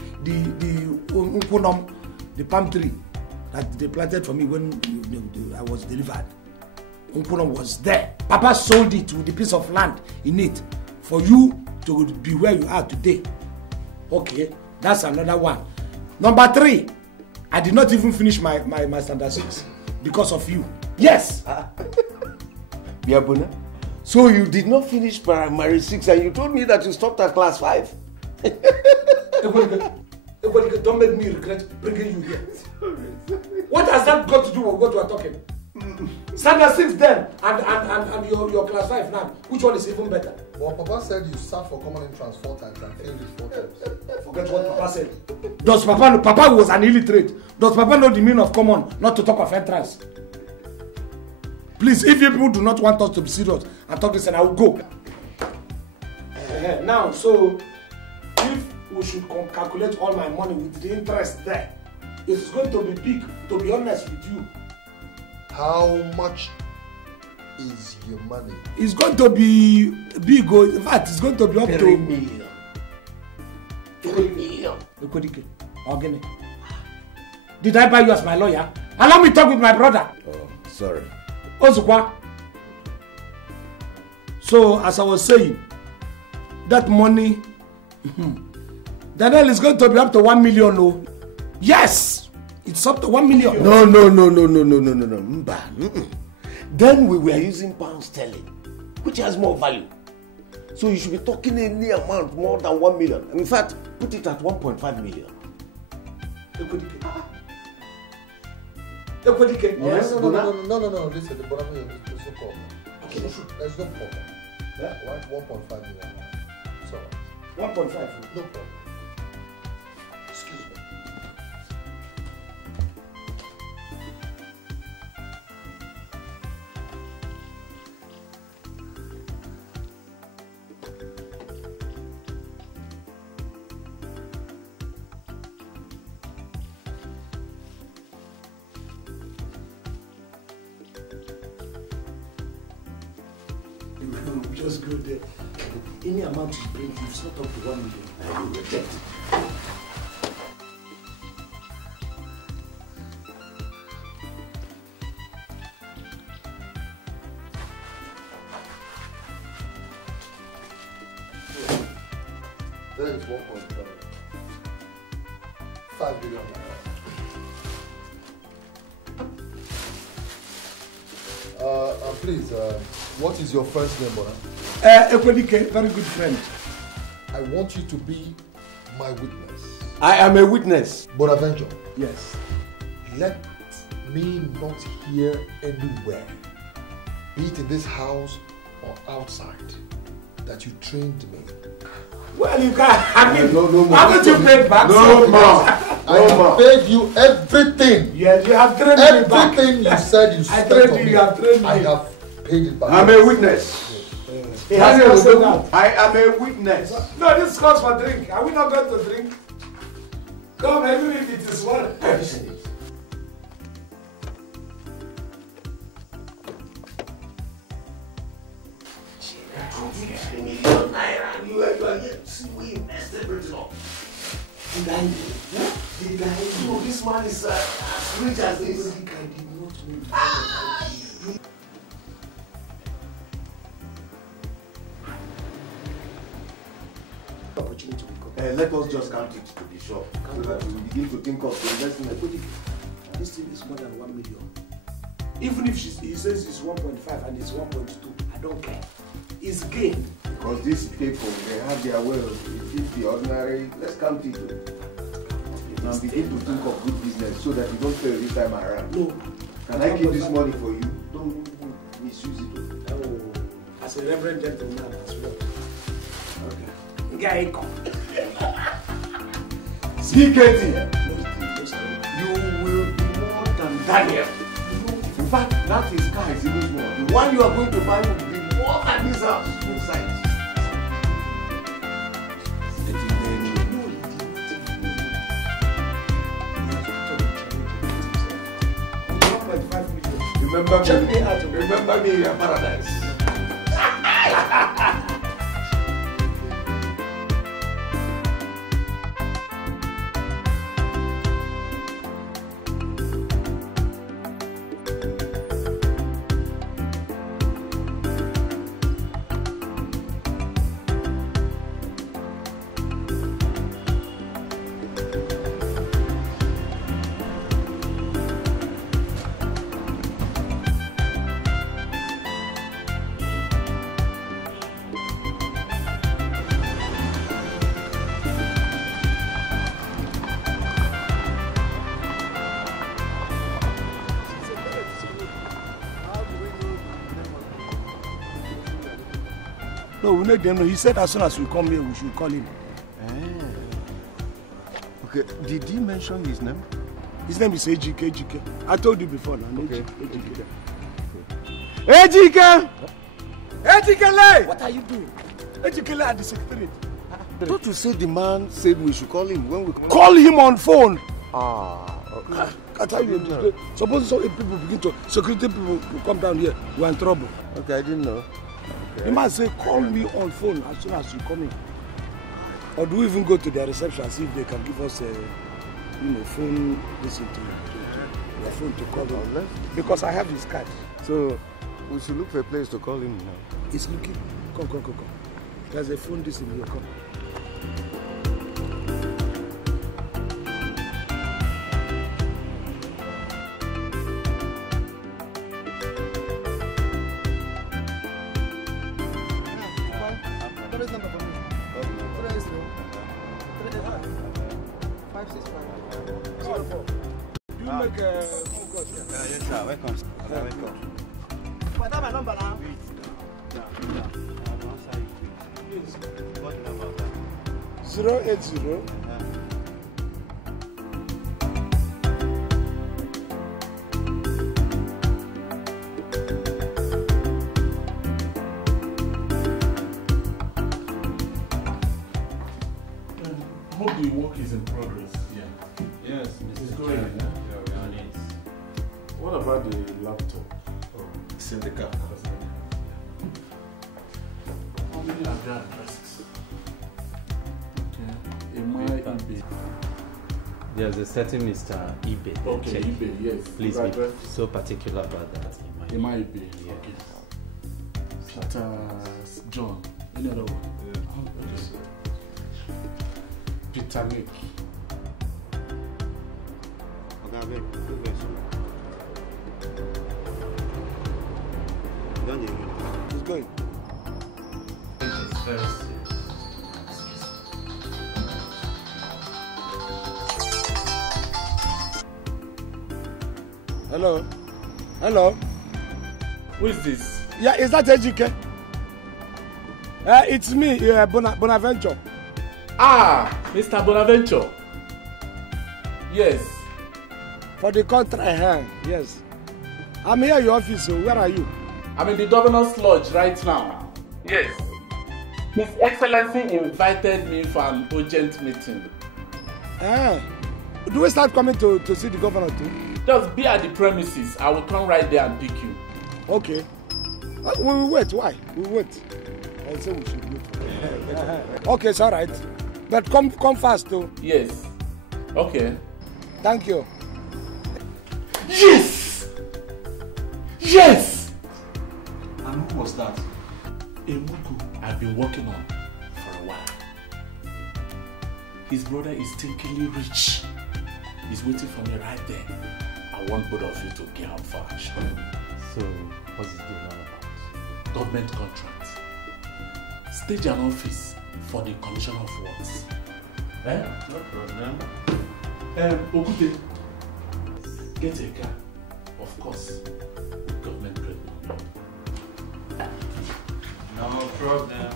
the palm tree that they planted for me when I was delivered. Nkunam was there. Papa sold it with the piece of land in it for you to be where you are today. Okay, that's another one. Number 3, I did not even finish my standard 6 because of you. Yes. Biabuna. So you did not finish primary 6 and you told me that you stopped at class 5. Don't make me regret bringing you here. What has that got to do with what we are talking? Standard 6 then and your class 5 now. Which one is even better? Well, Papa said you sat for common entrance 4 times and failed it 4 times. Forget what Papa said. Does Papa know? Papa was an illiterate. Does Papa know the meaning of common, not to talk of entrance? Please, if you people do not want us to be serious and talk this, and I will go. Now, so if we should calculate all my money with the interest there, it's going to be big, to be honest with you. How much is your money? It's going to be big. In fact, it's going to be up to 3 million. 3 million. Organic. Did I buy you as my lawyer? Allow me to talk with my brother. Oh, sorry. Ozukwa. So, as I was saying, that money, Daniel is going to be up to 1 million. No? Yes, it's up to 1 million. No. Mba. Then we were using pound sterling, which has more value. So you should be talking any amount more than 1 million. In fact, put it at 1.5 million. Yes, no. Listen, the bottom is no problem. Okay, there's no problem. Yeah, 1.5 million. Sorry. 1.5. No problem. Excuse me. Just go there. Any amount you bring, if it's not up to 1 million, I will reject it. There is 1.5 billion. Please, what is your first name, brother? Ekwenike, very good friend. I want you to be my witness. I am a witness. Bonaventure. Yes. Let me not hear anywhere, be it in this house or outside, that you trained me. Well, you can't. I mean, no more. Haven't you paid back? No more. I have paid you everything. Yes, you have trained me back. Everything you said you I spent trained on you, me. you have trained me. I have paid it back. I'm a witness. He has not said that. I am a witness. No, this calls for drink. Are we not going to drink? Come, even if it is one. You are here. See, we messed everything up. Did I know this man is as rich as this? I did not know. Opportunity will come. Let us just count it to be sure. So that we begin to think of the investment. This thing is more than 1 million. Even if he says it's 1.5 and it's 1.2, I don't care. It's gain. Because these people, they have their will. If the ordinary, let's count it. Now begin to think of good business so that you don't fail this time around. No. Can I keep this money for you? Don't misuse it. Oh, as a reverend gentleman as well. Okay. Guy, come. CKT, you will be more than Daniel. In fact, that is car is even more. The one you are going to buy will be more than this house inside. Remember me in your paradise. No, we make them know. He said as soon as we come here, we should call him. Okay, did he mention his name? His name is Ejike. I told you before now. Okay. Ejike! Ejike! What are you doing? Ejike at the secretariat. Don't you say the man said we should call him when we come? Call him on phone. Okay. I tell you, suppose some people begin to, security people will come down here, we're in trouble. Okay, I didn't know. Okay. You must say, call me on phone as soon as you come in. Or do we even go to their reception and see if they can give us a, phone, listen to your phone to call him. Because I have his card. So, we should look for a place to call him now. He's looking. Come. There's a phone this in here, come. Welcome. What my number now? What number? 080. Hope the work is in progress. Yeah. Yes, It's going. Yeah? Yeah, we are on it. What about the laptop? It's in the car. many are their addresses? Okay. Ibe. There's a certain Mr. Ibe. Okay, Ibe, yes. Please be so particular about that. Ibe. Yeah. Okay. Peter John. Any other one? Okay. Peter Nick. He's going. It's very serious. Hello? Hello? Who is this? Yeah, is that Ejike? It's me, Bonaventure. Ah, Mr. Bonaventure. Yes. For the contract, yes. I'm here at your office, so where are you? I'm in the governor's lodge right now. Yes. His Excellency invited me for an urgent meeting. Do we start coming to see the governor too? Just be at the premises. I will come right there and pick you. Okay. We will wait. Why? We will wait. I say we should wait. Okay, it's all right. But come fast too. Yes. Okay. Thank you. Yes! Yes! And who was that? A Mugu I've been working on for a while. His brother is stinkingly rich. He's waiting for me right there. I want both of you to gear up for action. So, what's this deal all about? Government contract. Stage an office for the Commissioner of Works. No problem. Ogute, get a car. Of course, government credit. No problem.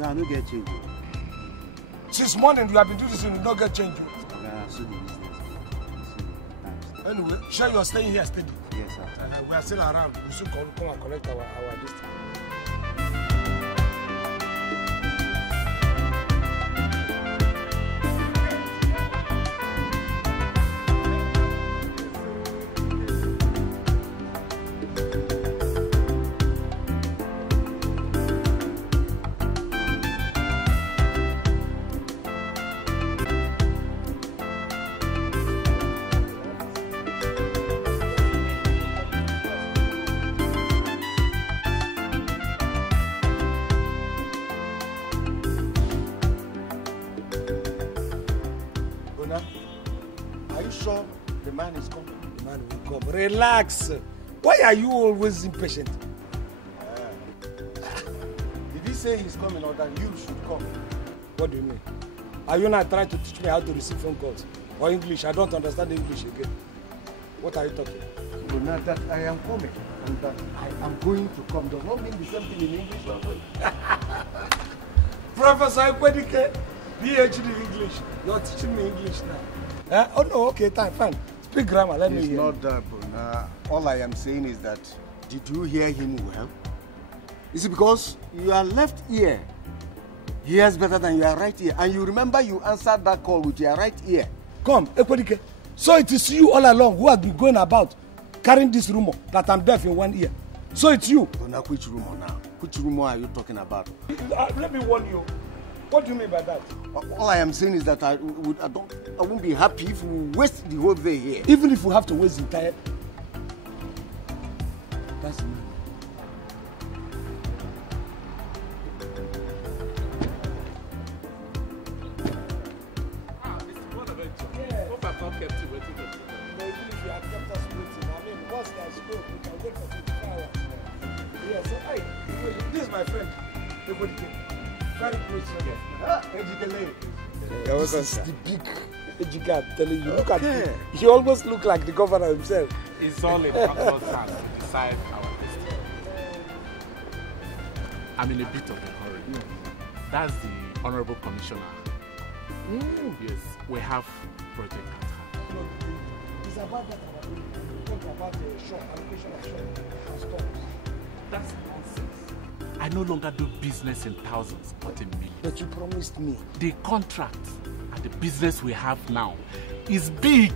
I don't get change. Since morning you have been doing this and you don't get change. Anyway, sure you're staying here steady. Yes, sir. We are still around. We should come and collect our distance. Relax. Why are you always impatient? Did he say he's coming or that you should come? What do you mean? Are you not trying to teach me how to receive phone calls? Or English? I don't understand English again. What are you talking? No, not that I am coming and that I am going to come. Does not mean the same thing in English. Professor Ikwedike, PhD in English. You're teaching me English now. Oh no, okay, fine. Speak grammar, let me hear. It's not that, bro. All I am saying is that, did you hear him well? Is it because your left ear hears better than your right ear? And you remember you answered that call with your right ear. Come, Ekwedike. So it is you all along who have been going about carrying this rumor that I'm deaf in one ear. So it's you. Now, which rumor now? Which rumor are you talking about? Let me warn you. What do you mean by that? All I am saying is that I won't be happy if we waste the whole day here. Even if we have to waste the entire... That's the man. Mr. Bonaventure. Yeah. Hope I've not kept you waiting. No, even if you have kept us waiting, I mean, what's that scope? We can wait for 24 hours. Yeah, so, hey, this is my friend. Everybody came. Very close again. This is the big Ejike, I'm telling you. Look at him. He almost looks like the governor himself. It's all in God's hands to decide our destiny. I'm in a bit of a hurry. That's the Honorable Commissioner. Yes, we have project at hand. No, it's about that. Talk about the shop, allocation of shop and stores. That's nonsense. I no longer do business in thousands, but in millions. But you promised me. The contract and the business we have now is big,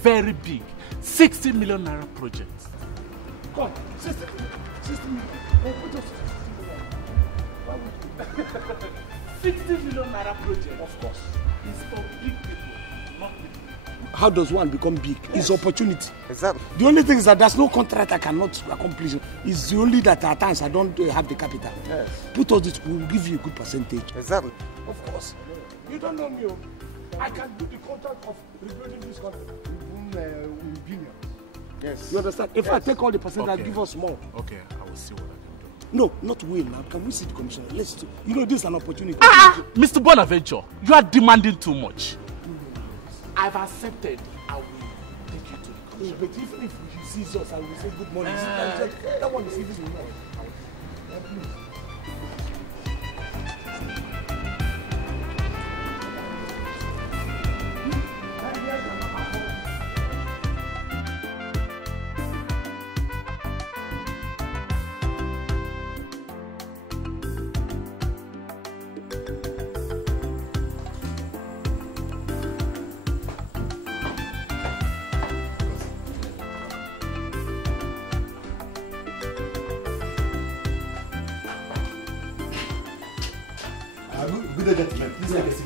very big. 60 million naira project. Come, 60 million. 60 million naira project. Of course. It's for big people, not big people. How does one become big? Yes. It's opportunity. Exactly. The only thing is that there's no contract I cannot accomplish. It's the only that at times I don't have the capital. Yes. Put all this, we'll give you a good percentage. Exactly. Of course. You don't know me. I can do the contract of rebuilding this country in billions. Yes. You understand? If I take all the percentage, okay, give us more. Okay, I will see what I can do. No, not will now. Can we see the commissioner? Let's do. You know, this is an opportunity. Mr. Bonaventure, you are demanding too much. I've accepted. I will take you to the commissioner. But even if he sees us, I will say good morning. That one is even more.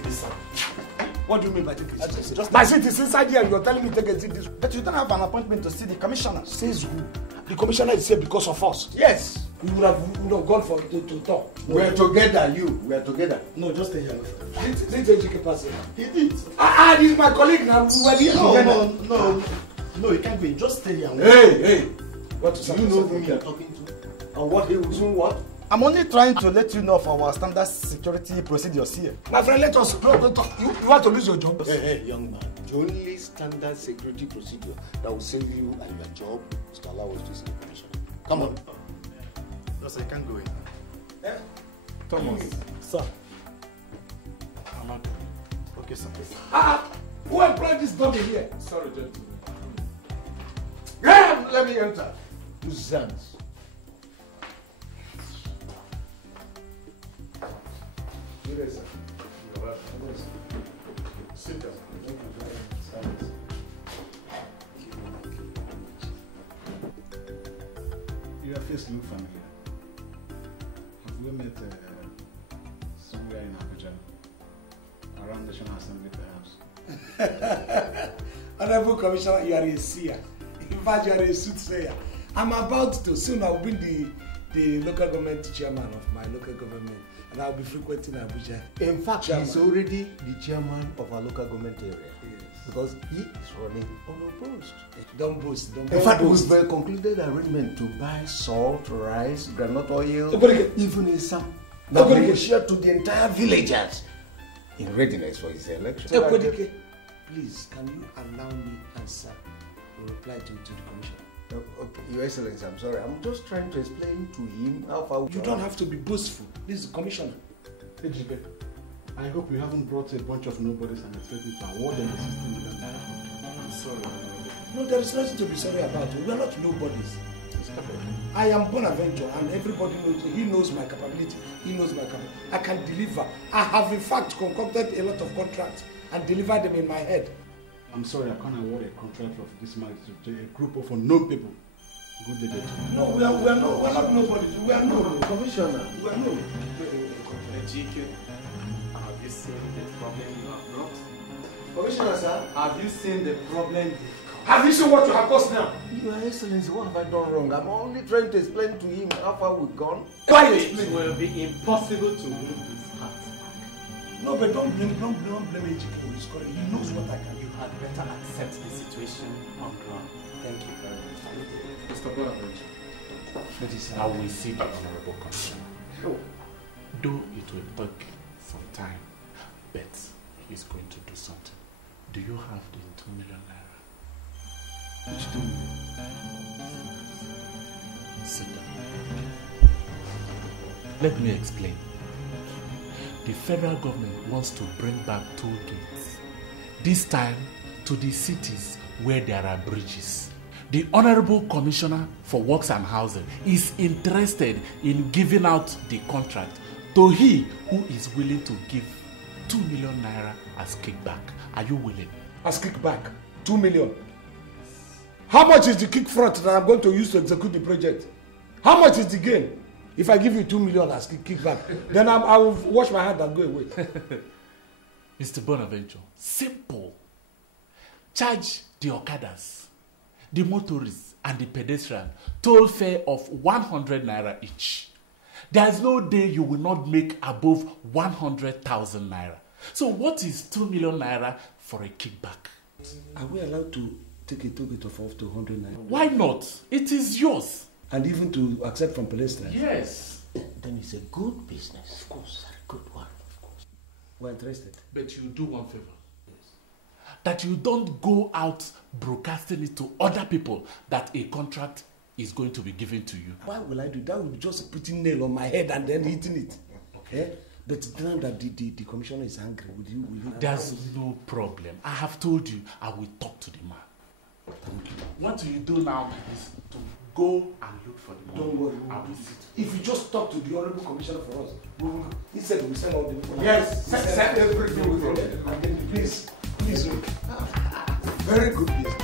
Please. What do you mean by take a seat? My seat is inside here and you're telling me take a seat. But you don't have an appointment to see the commissioner. Says who? The commissioner is here because of us. Yes. We would have gone for to talk. We're together, We're together. No, just stay here. Did JK pass it? He did. This is my colleague now. We were here together. No, you can't go in. Just stay here. Hey. What do you know who you're talking to? And what he was doing what? I'm only trying to let you know of our standard security procedures here. My friend, let us talk. You want to lose your job? Hey, young man. The only standard security procedure that will save you and your job is to allow us to see the commissioner. Come on. Yes, I can't go in. Eh? Thomas. Sir. I'm not. Okay, sir. Who employed this dummy here? Sorry, gentlemen. Graham, let me enter. Who's that? Sit down. Your face looks familiar. Have we met somewhere in Abuja? Around the National Assembly, perhaps? Honorable Commissioner, you are a seer. In fact, you are a soothsayer. I'm about to, soon I'll be the local government chairman of my local government. And I'll be frequenting Abuja. In fact, he's already the chairman of our local government area. Yes. Because he is running unopposed. Don't boast. In fact, we've concluded arrangement to buy salt, rice, groundnut oil, even in some. Now we will share to the entire villagers in readiness for his election. Please, can you allow me answer or reply to the commissioner? Your Excellency, I'm sorry. I'm just trying to explain to him how far we You don't have to be boastful. This is the commissioner. Hey, JP, I hope you haven't brought a bunch of nobodies and expect me to award them the 16 million naira. I'm sorry. No, there is nothing to be sorry about. We are not nobodies. I am Bonaventure and everybody knows. He knows my capability. He knows my capability. I can deliver. I have in fact concocted a lot of contracts and delivered them in my head. I'm sorry, I can't award a contract of this magnitude to a group of unknown people. Good day, gentlemen. No, we're not nobody. We are no commissioner. We are no. GK, have you seen the problem you have brought? Commissioner, sir, have you seen the problem? Have you seen what you have caused now? Your Excellency, what have I done wrong? I'm only trying to explain to him how far we've gone. It will be impossible to win his heart. No, but don't blame HK. He knows what I can do. You had better accept the situation on ground. Thank you very much. Mr. Bonaventure, I will see the Honorable Commissioner. Though it will take some time, but he's going to do something. Do you have the 2 million naira? Which 2 million? Sit down. Let me explain. The federal government wants to bring back toll gates. This time to the cities where there are bridges. The Honorable Commissioner for Works and Housing is interested in giving out the contract to he who is willing to give 2 million naira as kickback. Are you willing? as kickback. 2 million. How much is the kick front that I'm going to use to execute the project? How much is the gain? If I give you 2 million as kickback, then I will wash my hand and go away. Mr. Bonaventure, simple. Charge the Okadas, the motorists, and the pedestrian toll fare of 100 naira each. There's no day you will not make above 100,000 naira. So what is 2 million naira for a kickback? Are we allowed to take a toll gate of up to 100 naira? Why not? It is yours. And even to accept from pedestrians? Yes. Then it's a good business. Of course, a good one. Of course. We're interested. But you do one favor. That you don't go out broadcasting it to other people that a contract is going to be given to you. Why will I do that? Would be just putting nail on my head and then hitting it. Okay? But now that the commissioner is angry, will you There's no problem. I have told you I will talk to the man. Thank you. What you do now is to go and look for the money. Don't worry. I will sit. If you just talk to the honorable commissioner for us, he said we send all the information. Yes, send everything with it. And then please wait. Very good business.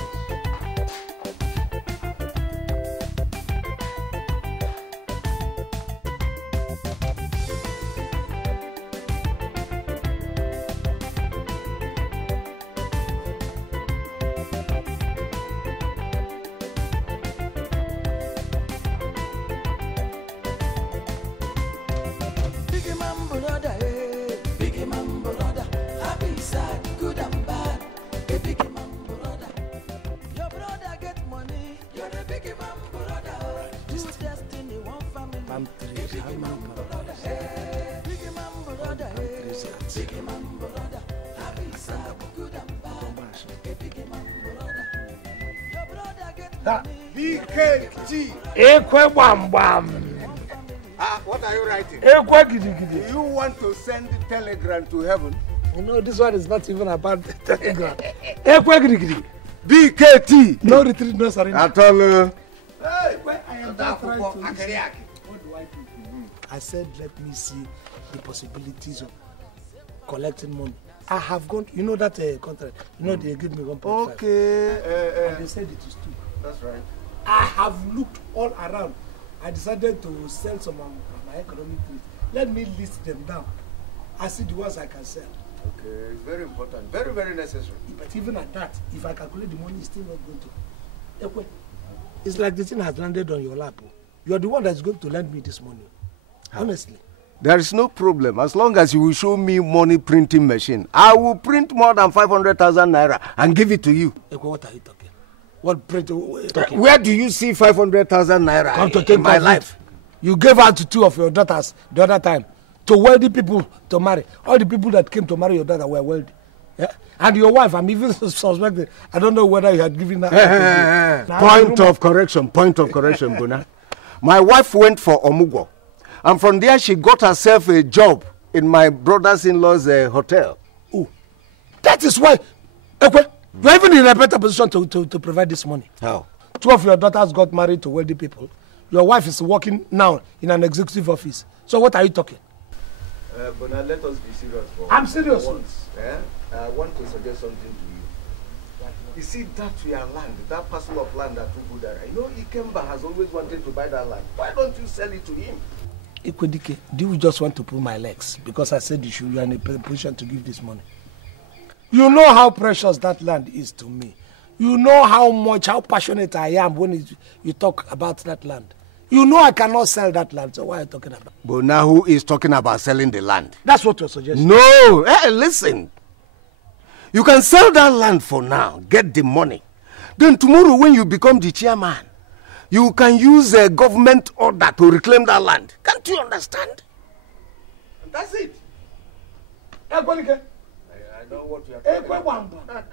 What are you writing? Do you want to send the telegram to heaven? You know, this one is not even about the telegram. BKT. No retreat, no surrender. At all. Hey, I am just trying to what do I do? I said, let me see the possibilities of collecting money. I have gone, you know that contract, you know they give me 1.5. Okay. And they said it is 2. That's right. I have looked all around. I decided to sell some of my economic things. Let me list them down. I see the ones I can sell. Okay, it's very important. Very, very necessary. But even at that, if I calculate the money, it's still not going to. It's like the thing has landed on your lap. You're the one that's going to lend me this money. Honestly. There is no problem. As long as you will show me money printing machine, I will print more than 500,000 naira and give it to you. What are you talking? What print? Where do you see 500,000 naira Come to take in my life? You gave out to 2 of your daughters the other time to wealthy people to marry. All the people that came to marry your daughter were wealthy. Yeah? And your wife, I'm even suspecting. I don't know whether you had given her. Point of correction, Bona. My wife went for Omugo. And from there, she got herself a job in my brother's-in-law's hotel. Oh, that is why. You're even in a better position to provide this money. How? 2 of your daughters got married to wealthy people. Your wife is working now in an executive office. So what are you talking? But now let us be serious. I'm serious. I want to suggest something to you. You see that your land, that parcel of land that Ubudara, you know Ikemba has always wanted to buy that land. Why don't you sell it to him? Ikwedike, do you just want to pull my legs? Because I said you are in a position to give this money. You know how precious that land is to me. You know how passionate I am when you talk about that land. You know I cannot sell that land, so why are you talking about? But now who is talking about selling the land? That's what you're suggesting. No, hey, listen. You can sell that land for now, get the money. Then tomorrow when you become the chairman, you can use a government order to reclaim that land. Can't you understand? And that's it. I know what you are talking about.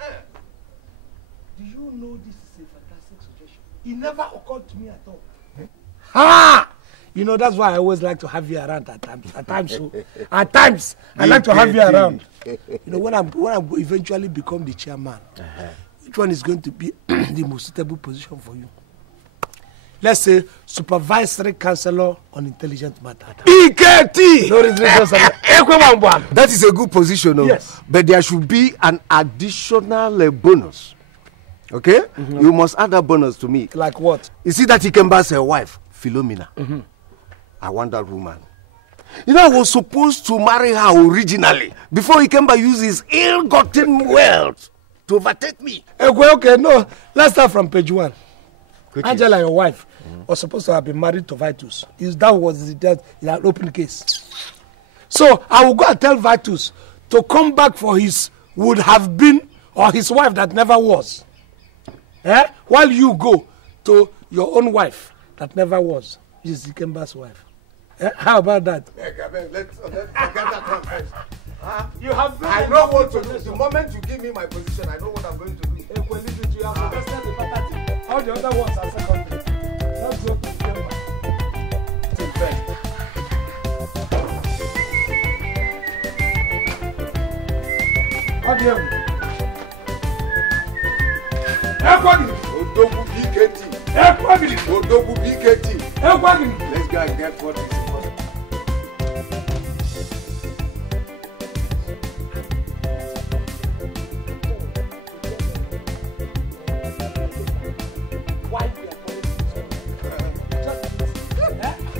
Do you know this is a fantastic suggestion? It never occurred to me at all. Ha! You know, that's why I always like to have you around at times. At times, I like to have you around. You know, when I eventually become the chairman, which one is going to be the most suitable position for you? let's say, supervisory counselor on intelligent matter. EKT! No reason. That is a good position, no? Yes. But there should be an additional bonus. Okay? You must add that bonus to me. Like what? You see that Ikemba's wife, Philomena. I want that woman. You know, I was supposed to marry her originally before Ikemba used his ill-gotten wealth to overtake me. Okay, no. Let's start from page 1. Angela, your wife, was supposed to have been married to Vitus. That was an open case. So I will go and tell Vitus to come back for his would have been or his wife that never was. While you go to your own wife that never was. Which is Ikemba's wife. How about that? Let's get that one first. You have. I know what to do. The moment you give me my position, I know what I'm going to do. You have understand the pattern. All the other ones are secondary. Let's go to Ikemba. Take first. How do you Odogu BKT. Odogu BKT. Let's go and get what is important.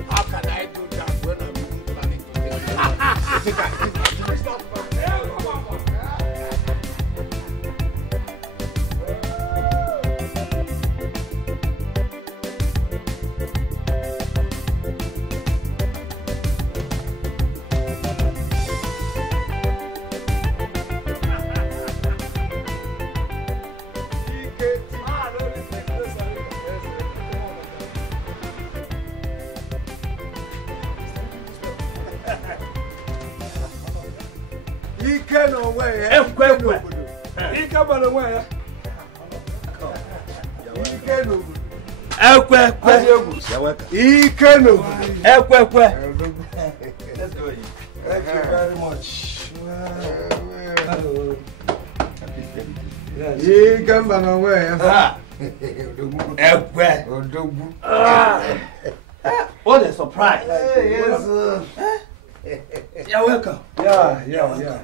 How can I do that when I'm even planning to take it? Let's go. Thank you very much. Hello. What a surprise. Yes. You're welcome. Yeah.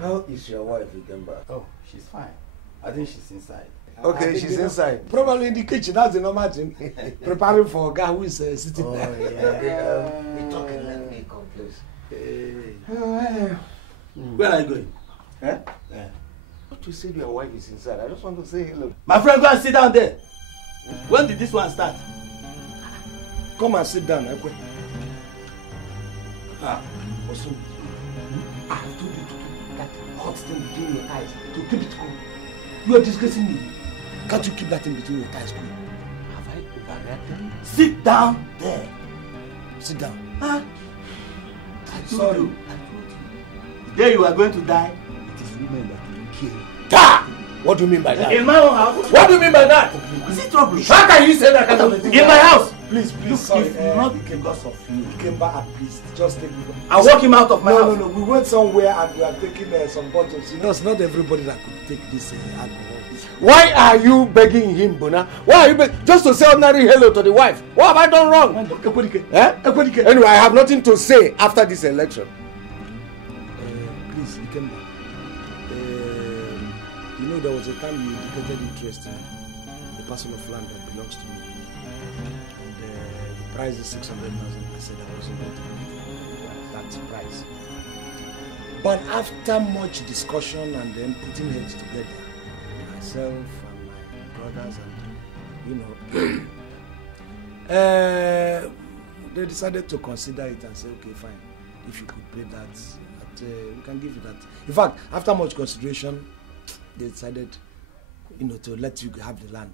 How is your wife, Ikemba? Oh, she's fine. I think she's inside. Okay, she's inside. Probably in the kitchen. That's the normal thing. Preparing for a guy who is sitting there. We're talking, let me come, please. Where are you going? What you said your wife is inside? I just want to say hello. My friend, go and sit down there. When did this one start? Come and sit down, Ekwe. Also, I have told you to keep that hot thing between your eyes, to keep it cool. You are disgracing me. Can't you keep that thing between your eyes cool? Have I overreacted? Sit down there. Sit down. I told you. The day you are going to die, it is women that will kill. Ta! What do you mean by that? In my own house. What do you mean by that? Is it trouble? How can you say that kind of thing? In my house. Please, Look, sorry. if not because of you. Ikemba, please, just take me. I'll walk him out of my house. No. We went somewhere and we are taking some bottles. You know, it's not everybody that could take this alcohol. Why are you begging him, Bona? Why are you begging? Just to say ordinary hello to the wife. What have I done wrong? Anyway, I have nothing to say after this election. Please, Ikemba. You know, there was a time you indicated interest in a parcel of land that belongs to me. And the price is 600,000. I said I wasn't going to give that price. But after much discussion and then putting heads together, myself and my brothers and, they decided to consider it and say, okay, fine. If you could pay that, we can give you that. In fact, after much consideration, they decided, to let you have the land.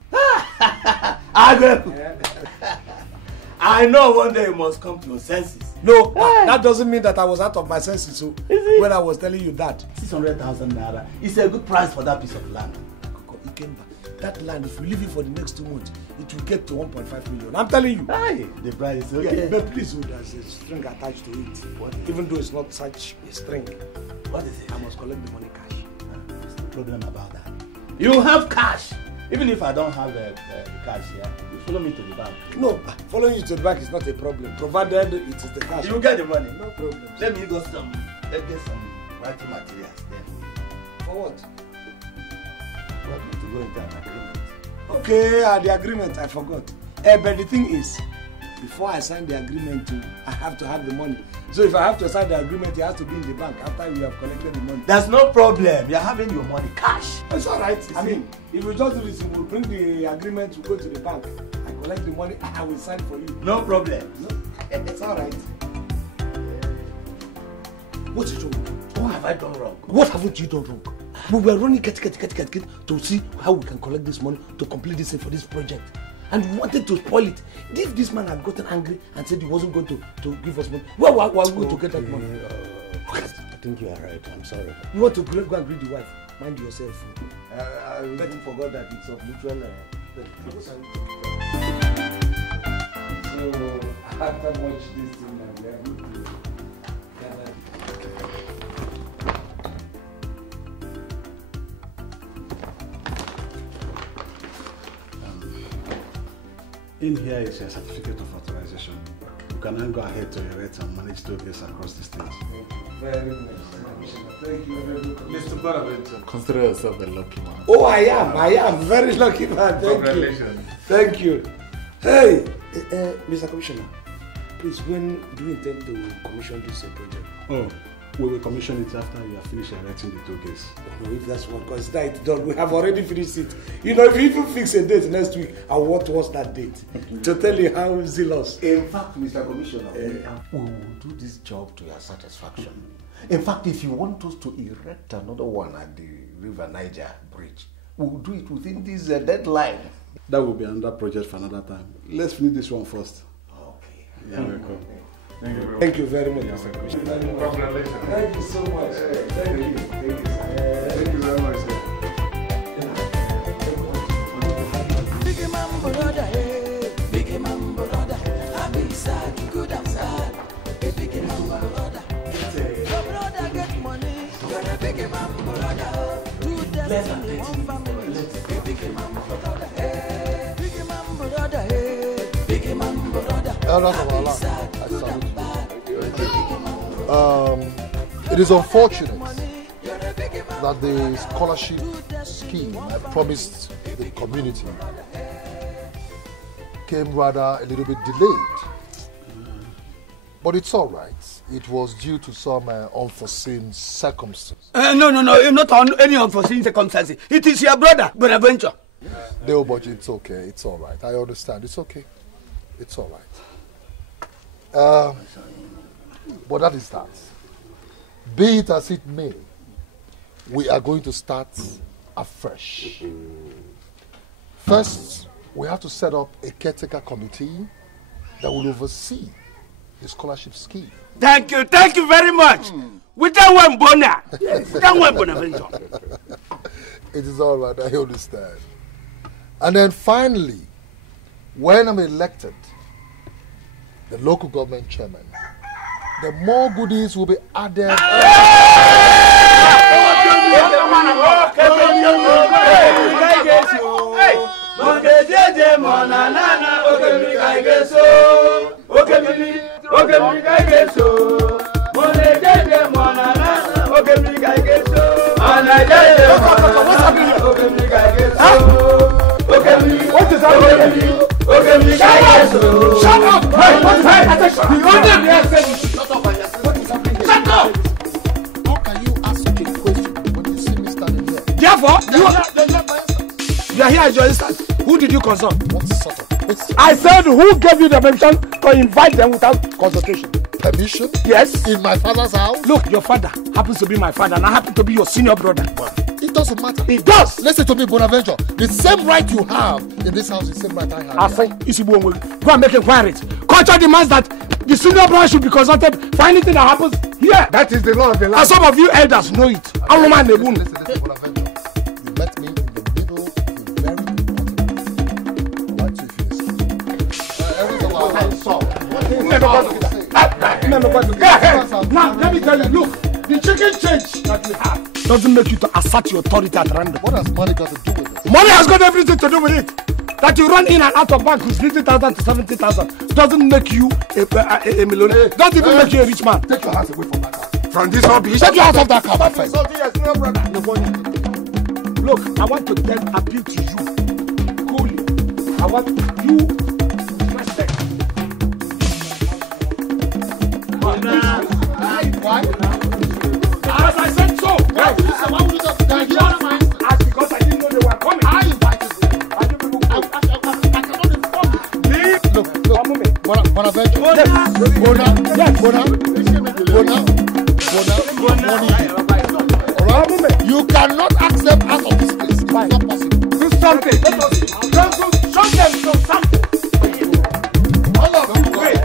I know one day you must come to your senses. No, that doesn't mean that I was out of my senses. So when I was telling you that, 600,000 naira is a good price for that piece of land. That land, if you leave it for the next 2 months, it will get to 1.5 million. I'm telling you. Aye, the price is okay. Yeah, but please, there's a string attached to it. Even though it's not such a string. What is it? I must collect the money cash. What's the problem about that? You have cash. Even if I don't have the cash here, you follow me to the bank. No, following you to the bank is not a problem, provided it is the cash. You get the money. No problem. Let me get some writing materials there. For what? We are going to go into an agreement. Okay, the agreement, I forgot. But the thing is, before I sign the agreement, I have to have the money. So if I have to sign the agreement, it has to be in the bank after we have collected the money. There's no problem. You're having your money cash. It's all right. I mean, if we just do this, we'll bring the agreement to go to the bank. I collect the money, I will sign for you. No problem. No? It's all right. What is wrong? What have I done wrong? What haven't you done wrong? We were running get to see how we can collect this money to complete this thing for this project. And we wanted to spoil it. If this man had gotten angry and said he wasn't going to give us money, where were we going to get that money? I think you are right. I'm sorry. You want to go and greet the wife? Mind yourself. I let him forget that it's of mutual. So after watch this thing, we are going to gather. In here is your certificate of authorization. You can now go ahead to erect and manage tollgates across the state. Very nice. Thank you very much. Mr. Bonaventure. Consider yourself a lucky man. Oh, I am. Very lucky man. Thank you. Hey, Mr. Commissioner, please, when do you intend to commission this project? Oh, we will commission it after you have finished erecting the tollgates. No, if that's what consider it done, we have already finished it. You know, if you even fix a date next week, I want what's that date to tell you how zealous. In fact, Mr. Commissioner, we will do this job to your satisfaction. In fact, if you want us to erect another one at the River Niger Bridge, we will do it within this deadline. That will be another project for another time. Let's finish this one first. Okay. You're welcome. Thank you very much, Mr. Commissioner. Congratulations. Thank you so much. Thank you. Thank you very much, sir. Big man brother, big man brother, happy sad, good and sad. Big man brother, your brother get money, you're a big man brother. Two destiny, one family. Big man brother, big man brother, big man brother. Happy sad, good and bad. It is unfortunate that the scholarship scheme I promised the community came rather a little bit delayed. But it's all right. It was due to some unforeseen circumstances. No, not on any unforeseen circumstances. It is your brother, Bonaventure. No, but it's okay. It's all right. I understand. It's okay. It's all right. But that is that. Be it as it may, we are going to start afresh. First, we have to set up a caretaker committee that will oversee the scholarship scheme. Thank you very much. We don't want Bona. Yes. We don't want Bonaventure. It is all right, I understand. And then finally, when I'm elected, the local government chairman, the more goodies will be added. What is happening? Shut up! Hey, what is happening? Shut up! How can you ask a question when you see me standing here? Therefore, you are here as your instant. Who did you consult? What sort of question? I said, who gave you the permission to invite them without consultation? Permission? Yes. In my father's house? Look, your father happens to be my father, and I happen to be your senior brother. It doesn't matter. It does. Listen to me, Bonaventure. The same right you have in this house is the same right I have. I say, go and make inquiries. Culture demands that the senior brother should be consulted for anything that happens here. That is the law of the land. And some of you elders know it. Listen, Bonaventure. You met me in the middle of a very important meeting. Why don't you finish? Everything will Now, let me tell you, look, the chicken change that we have doesn't make you to assert your authority at random. What has money got to do with this? Money has got everything to do with it. That you run in and out of bank with 50,000 to 70,000 doesn't make you a millionaire. Don't even make you a rich man. Take your hands away from that car. From this rubbish. Take your hands off that car, my friend. Look, I want to then appeal to you. Coolly. I want you respect. Why? As I said so. Why would you just thank you? Because I didn't know they were coming. I invited you. I cannot inform you. Look. Bonaventure. Yes. You cannot accept out of this place. It's not possible. Do something. Let us show them something. All of you. Wait.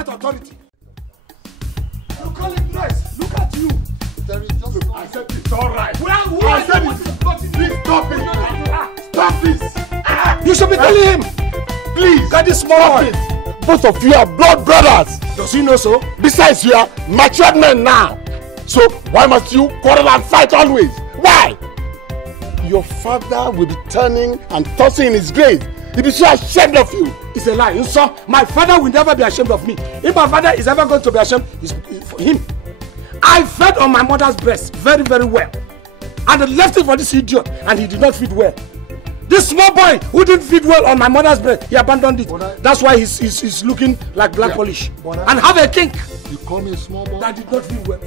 Authority. You call it noise. Look at you. There is just no. I said it's all right. I said it. Please stop it. Stop this. You should be telling him. Please. Got this small boy. Both of you are blood brothers. Does he know so? Besides, you are matured men now. So why must you quarrel and fight always? Why? Your father will be turning and tossing in his grave. He'll be so ashamed of you. It's a lie. You saw, my father will never be ashamed of me. If my father is ever going to be ashamed, it's for him. I fed on my mother's breast very, very well. And I left it for this idiot, and he did not feed well. This small boy who didn't feed well on my mother's breast, he abandoned it. That's why he's looking like black polish. And have a kink. You call me a small boy? That did not feed well.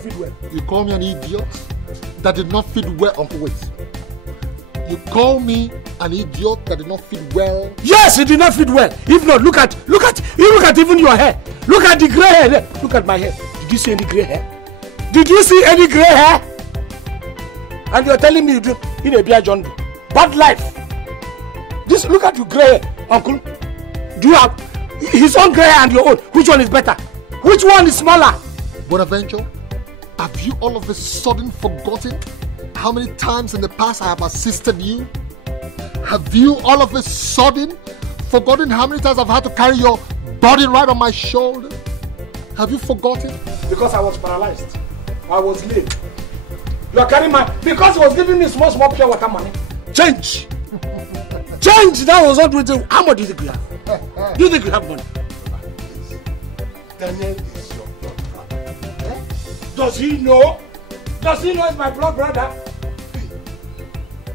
You call me an idiot? That did not feed well. Uncle, wait. You call me an idiot that did not feed well? Yes, it did not feed well. If not, look at even your hair. Look at the gray hair there. Look at my hair. Did you see any gray hair? Did you see any gray hair? And you're telling me you do in a beer John bad life. This look at your gray hair, uncle. Do you have his own gray hair and your own? Which one is better? Which one is smaller? Bonaventure, have you all of a sudden forgotten how many times in the past I have assisted you? Have you all of a sudden forgotten how many times I've had to carry your body right on my shoulder? Have you forgotten? Because I was paralyzed. I was lame. You are carrying my... Because he was giving me small pure water money. Change. Change. That was not with you. How much do you think you have? Do you think you have money? Daniel is your blood brother. Does he know? Does he know it's my blood brother?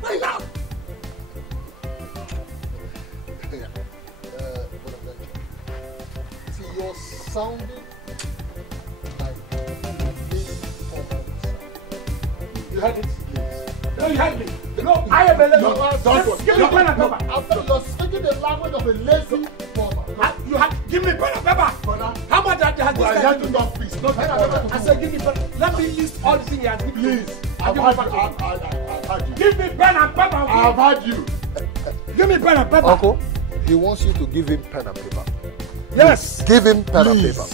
Right now. See, you're sounding like you heard it? No, you heard me. No, I am a no, don't give me pen and paper. You're speaking the language of a lazy farmer. You had give me pen and paper. How much has this guy given me? Please, no pen and paper. I said give me pen. Let me list all the things he has given me. Please, I've had you. Give me pen and paper. I've had you. Give me pen and paper. Uncle, he wants you to give him pen and paper. Yes. Give him pen and paper.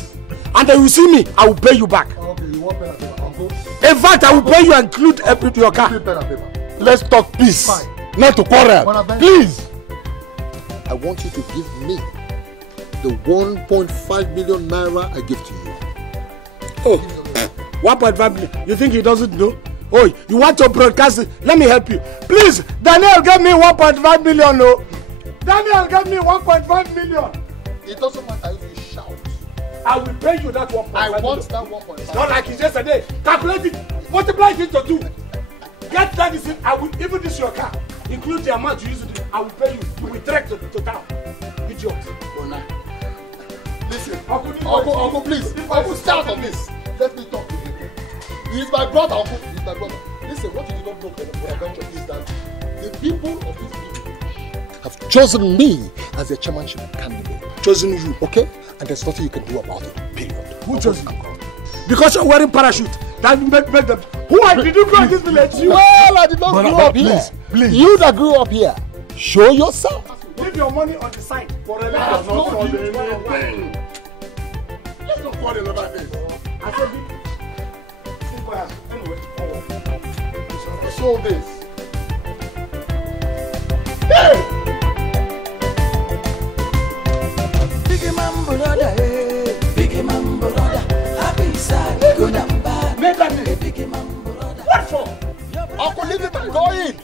And then you see me, I will pay you back. Okay, you want pen and paper, Uncle? In fact, I will pay you and include your car. Give me pen and paper. Let's talk peace. Fine. Not to quarrel. Please. I want you to give me the 1.5 million naira I give to you. Oh, 1.5 million. You think he doesn't know? Oh, you want to broadcast it? Let me help you. Please, Daniel, give me 1.5 million. No. Daniel, give me 1.5 million. It doesn't matter if you shout. I will pay you that 1.5 million. I want that 1.5. It's not like it's yesterday. Calculate it. Multiply it into 2. Get that is it. I will even this your car. Include the amount you use it. I will pay you. You will trek to town. Idiot. Listen, Uncle, please. Uncle, start on this. Let me talk to him. He is my brother, Uncle. He is my brother. Listen, what you do not know, Bonaventure, is that the people of this village have chosen me as their chairmanship candidate. Chosen you, okay? And there's nothing you can do about it. Period. Who chose you? Because you're wearing parachute. That make them. Who did you grow in this village? Well, I did not grow up here. Please. You that grew up here, show yourself. Leave your money on the side. For a Let's not for anything. Let's not quarrel about this. I said, anyway, so this. Big man brother, big man brother, happy sad, good and bad. Make that Big man brother. What for? Uncle, leave it and go in.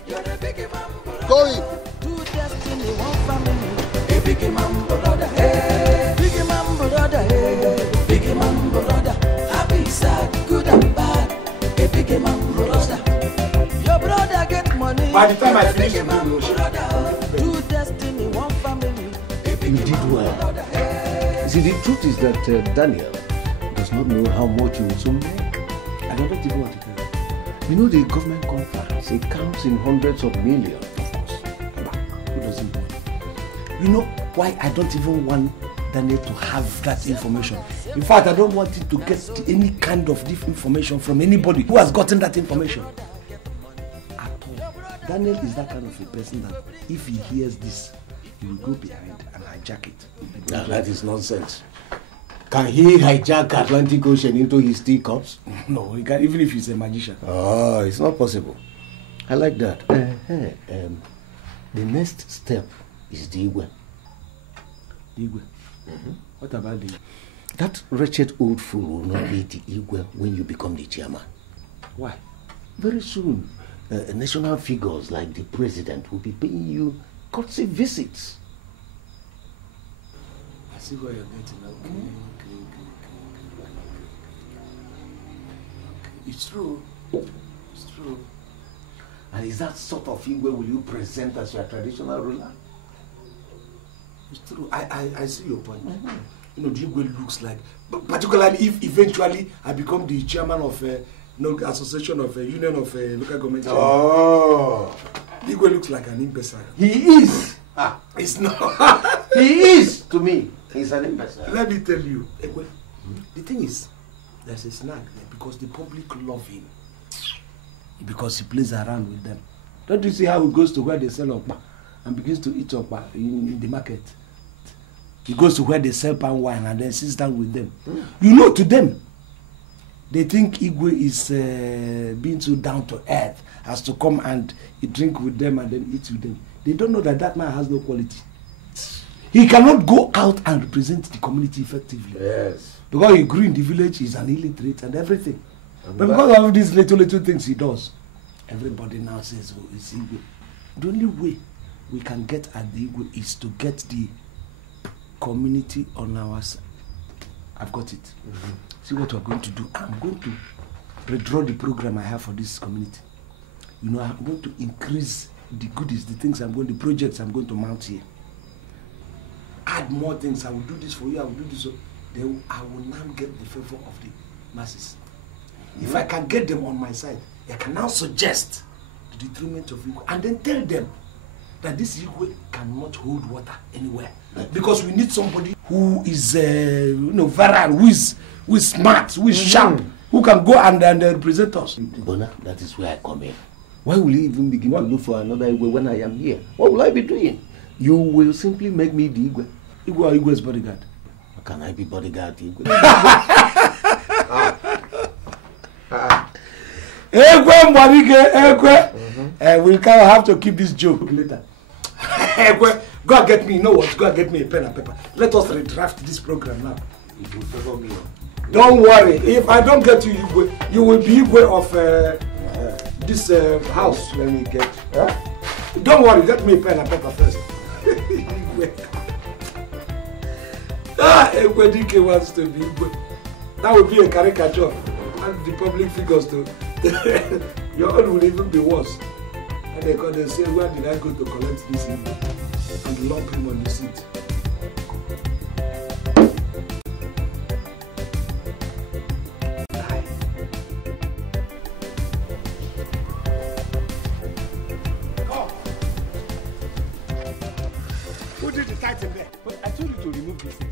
Go in. Two destiny, one family. A big man brother, hey. Big man brother, hey. Big man brother, happy sad, good and bad. A big man brother. Your brother get money. By the time I finish the Two destiny, one family. You did well. See, the truth is that Daniel does not know how much you will soon make. I don't even want to tell you. You know the government contracts, it counts in hundreds of millions, of course. Who doesn't know? You know why I don't even want Daniel to have that information? In fact, I don't want it to get any kind of this information from anybody who has gotten that information. At all. Daniel is that kind of a person that if he hears this, he will go behind and hijack it. Now, that is nonsense. Can he hijack Atlantic Ocean into his teacups? No, he can, even if he's a magician. Oh, it's not possible. I like that. The next step is the Igwe. The Igwe. What about the... That wretched old fool will not be the Igwe when you become the chairman. Why? Very soon, national figures like the president will be paying you courtesy visits. I see where you're getting. Okay. It's true. It's true. And is that sort of Igwe will you present as your traditional ruler? It's true. I see your point. You know, the Igwe looks like, particularly if eventually I become the chairman of a association of a union of a local government. Oh. The Igwe looks like an imbecile. He is. It's not. He is to me. He's an imbecile. Let me tell you, Igwe, the thing is, there's a snag there because the public love him. Because he plays around with them. Don't you see how he goes to where they sell okpa and begins to eat okpa in the market? He goes to where they sell palm wine and then sits down with them. You know, to them, they think Igwe is being so down to earth as to come and drink with them and then eat with them. They don't know that that man has no quality. He cannot go out and represent the community effectively. Yes. Because he grew in the village, he's an illiterate and everything. But because of these little things he does, everybody now says, oh, it's Igwe. The only way we can get at the Igwe is to get the community on our side. I've got it. See what we're going to do. I'm going to redraw the program I have for this community. You know, I'm going to increase the goodies, the things I'm going, the projects I'm going to mount here. Add more things. I will do this for you. I will do this. Then I will now get the favor of the masses. If I can get them on my side, I can now suggest the detriment of Igwe and then tell them that this Igwe cannot hold water anywhere. Because we need somebody who is, viral, who is smart, who is sharp, who can go and represent us. Bona, that is where I come in. Why will you even begin to look for another Igwe when I am here? What will I be doing? You will simply make me the Igwe. Igwe or Igwe's bodyguard? How can I be bodyguard to Igwe? We can't have to keep this joke later. Go and get me, you know what? Go and get me a pen and paper. Let us redraft this program now. It will favor me. Don't worry. If I don't get you, you will be Igwe of this house. Let me get. Don't worry. Get me a pen and paper first. Igwe DK wants to be Igwe. That would be a caricature. And the public figures too. Your own will even be worse. And they say, where did I go to collect this Igwe? And lump him on the seat. Who did the title there? I told you to remove this thing.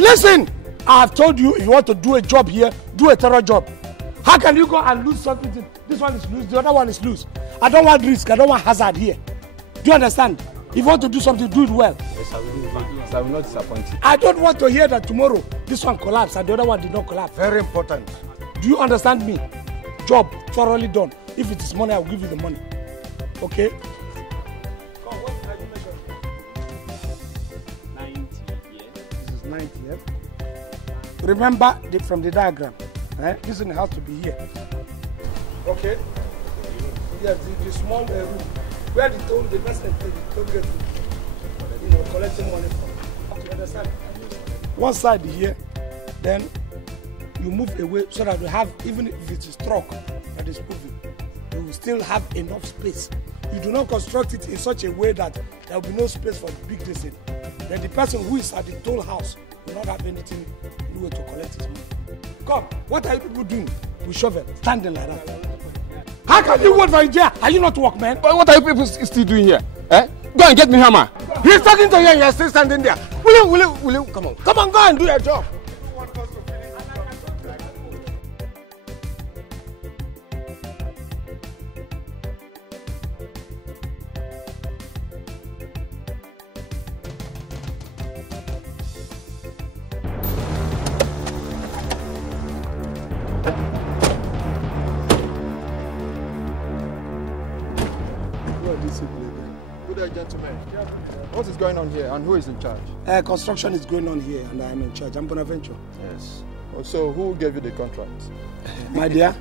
Listen! I have told you if you want to do a job here, do a thorough job. How can you go and lose something? This one is loose, the other one is loose. I don't want risk, I don't want hazard here. Do you understand? If you want to do something, do it well. Yes, I will do it. I will not disappoint you. I don't want to hear that tomorrow this one collapsed and the other one did not collapse. Very important. Do you understand me? Job thoroughly done. If it is money, I will give you the money. Okay? Come, what are you 90, yeah? Remember from the diagram, this thing has to be here. Okay? Yes, the small room where the person told get collecting money from. You understand? One side here, then you move away so that we have, even if it is truck that is moving, you will still have enough space. You do not construct it in such a way that there will be no space for the big distance. Then the person who is at the toll house will not have anything to collect his money. Come, what are you people doing with shovel, standing like that? How can you work for India? Are you not workmen? But what are you people still doing here? Eh? Go and get me hammer. He's talking to you and you're still standing there. Will you? Come on, go and do your job. Gentlemen, what is going on here and who is in charge? Construction is going on here and I am in charge. I'm Bonaventure. Yes. So who gave you the contract? My dear,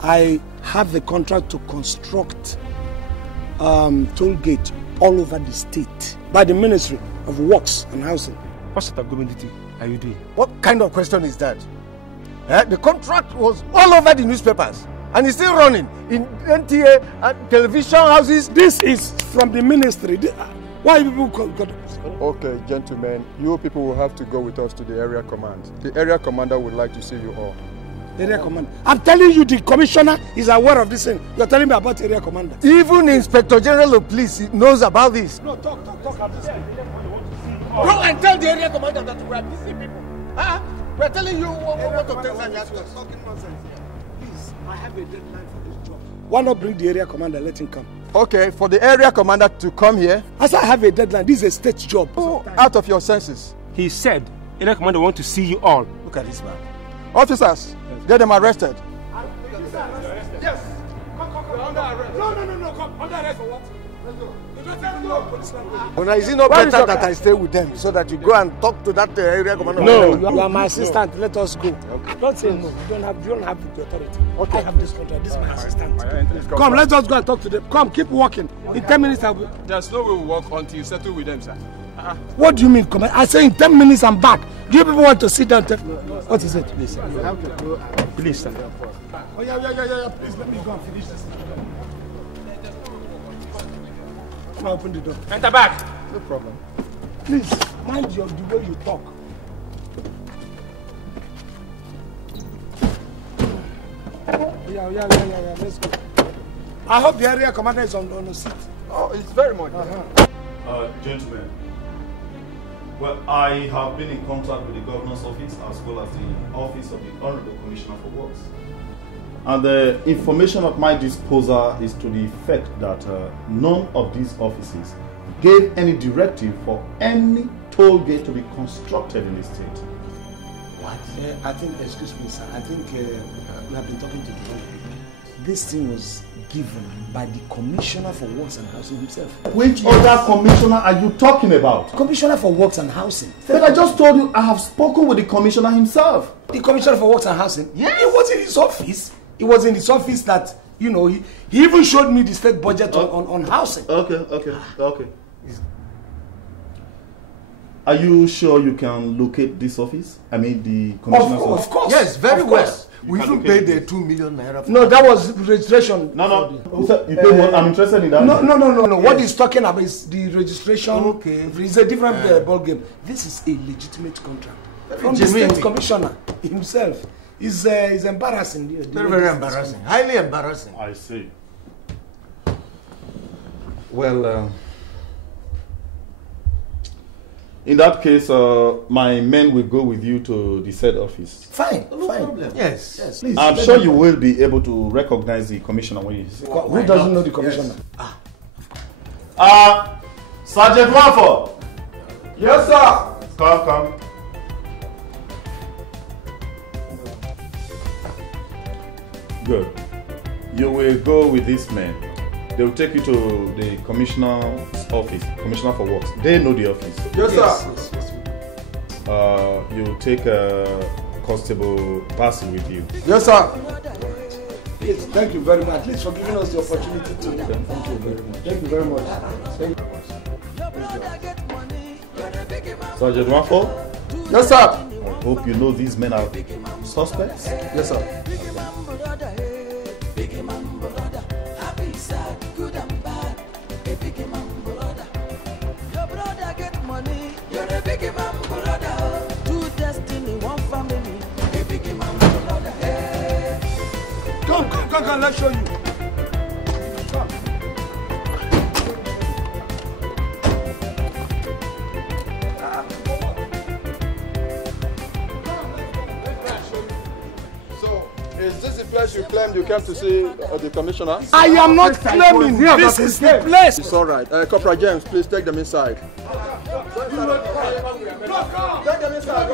I have the contract to construct toll gate all over the state by the Ministry of Works and Housing. What sort of government are you doing? What kind of question is that? The contract was all over the newspapers. And it's still running in NTA and television houses. This is from the ministry. Why people got... Okay, gentlemen, you people will have to go with us to the area command. The area commander would like to see you all. Area commander? I'm telling you, the commissioner is aware of this thing. You're telling me about area commander. Even Inspector General of Police knows about this. No, talk about this. Go and tell the area commander that we are busy people. We're telling you what to tell them. You're talking nonsense. I have a deadline for this job. Why not bring the area commander, let him come? Okay, for the area commander to come here? As I have a deadline, this is a state job. Oh, out of your senses. He said, area commander wants to see you all. Look at this man. Officers, get them arrested. Yes. Come. Under arrest. No, come. Under arrest for what? Let's go. Is it not better that I stay with them so that you go and talk to that area commander? No, you are my assistant. No. Let us go. Okay. Don't say no. You don't have the authority. Okay. I have this contract. This is my assistant. Come, let us go and talk to them. Come, keep walking. In 10 minutes, I'll be... There's no way we'll walk until you settle with them, sir. What do you mean, come? I say in 10 minutes, I'm back. Do you people want to sit down? What is it? Please, sir. You have to go. Please, sir. Oh, yeah. Please, let me go and finish this. Open the door. Enter back. No problem. Please, mind the way you talk. Yeah. Let's go. I hope the area commander is on the seat. Oh, it's very much. Gentlemen, well, I have been in contact with the governor's office as well as the office of the Honorable Commissioner for Works. And the information at my disposal is to the effect that none of these offices gave any directive for any toll gate to be constructed in the state. What? I think, excuse me, sir, I think we have been talking to the wrong people. This thing was given by the Commissioner for Works and Housing himself. Which other commissioner are you talking about? Commissioner for Works and Housing. But I just told you I have spoken with the commissioner himself. The Commissioner for Works and Housing? Yes. It was in his office. It was in his office that, you know, he even showed me the state budget on housing. Okay. Are you sure you can locate this office? I mean, the commissioner's office? Of course. Yes, very well. We even paid the 2 million naira. No, that was registration. No. You paid what? I'm interested in that. No. What he's talking about is the registration. Okay. It's a different ball game. This is a legitimate contract. From the state commissioner himself. It's embarrassing. Very embarrassing. Highly embarrassing. I see. Well, in that case, my men will go with you to the said office. Fine. No problem. Yes. Please, I'm sure you will be able to recognize the commissioner when you see him. Who doesn't know the commissioner? Yes. Sergeant Wanford. Yes, sir. Come. Good. You will go with these men. They will take you to the commissioner's office, Commissioner for Works. They know the office. Yes, sir. you take a constable passing with you. Yes, sir. Yes, thank you very much. Please for giving us the opportunity to. Thank you very much. Thank you very much. Thank you. Sergeant Waffle? Yes, sir. I hope you know these men are suspects. Yes, sir. Come, let's show you. Come. So, is this the place you claimed you came to see the commissioner? I am not claiming. This is the place. It's all right. Corporal James, please take them inside. Take them inside.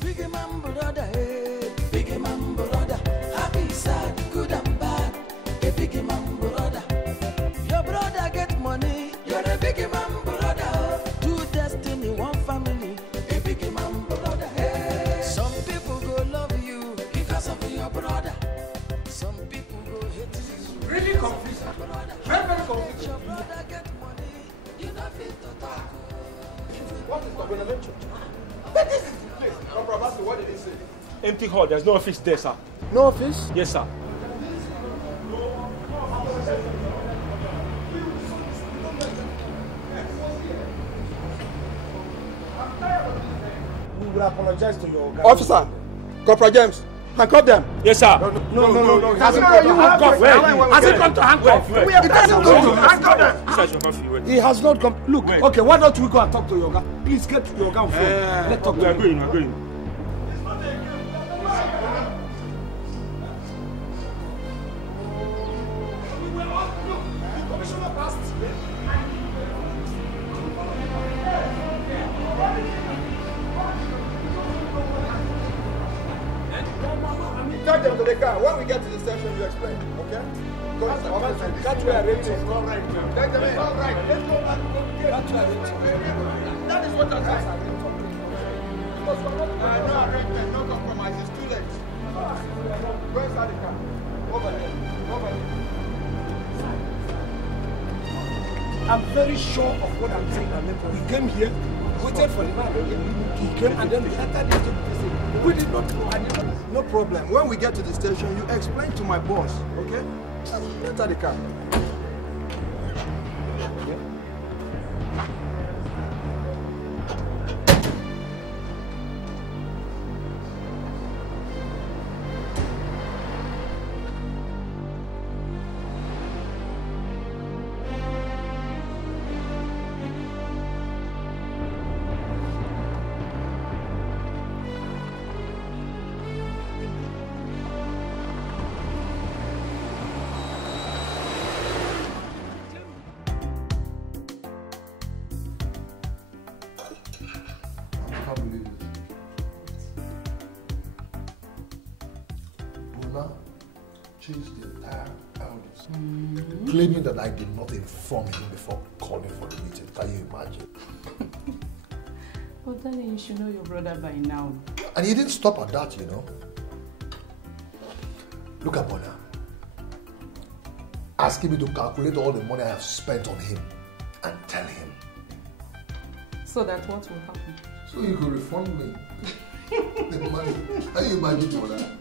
Big man brother, hey, big man brother, happy, sad, good and bad, a big man brother. Your brother get money, you're a big man brother. Two destiny, one family, a big man brother. Hey. Some people go love you because of your brother. Some people go hate you. Really confused. Very, very confused. Your brother get money, you don't fit to talk. What is the Bonaventure? But this is the place. Corporal Basu, what did he say? Empty hall. There's no office there, sir. No office? Yes, sir. We will apologize to your guys. Officer, Corporal James, handcuff them. Yes, sir. No. It hasn't come to handcuff. Has it come to handcuff? It hasn't come to handcuff. He has not come. Look, okay, why don't we go and talk to your guy? Please get to your guy on phone. Let's talk to him. We're going. Take them to the car. When we get to the station, you explain, okay? That's where I reach. It's not right. Take them in. All right. Let's go back. That's where I reach. That is what I said. Because we're not no arrangement, no compromise. It's too late. Go inside the car. Over there. Over there. I'm very sure of what I'm saying. We came here, waited for the man. He came and then we entered into the station. We did not know. I did not. No problem. When we get to the station, you explain to my boss, okay? Enter the car. Changed the entire elders, claiming that I did not inform him before calling for the meeting. Can you imagine? But darling, you should know your brother by now. And he didn't stop at that, you know. Look at Bona. Asking me to calculate all the money I have spent on him and tell him. So that what will happen? So you could refund me the money. Can you imagine Bona?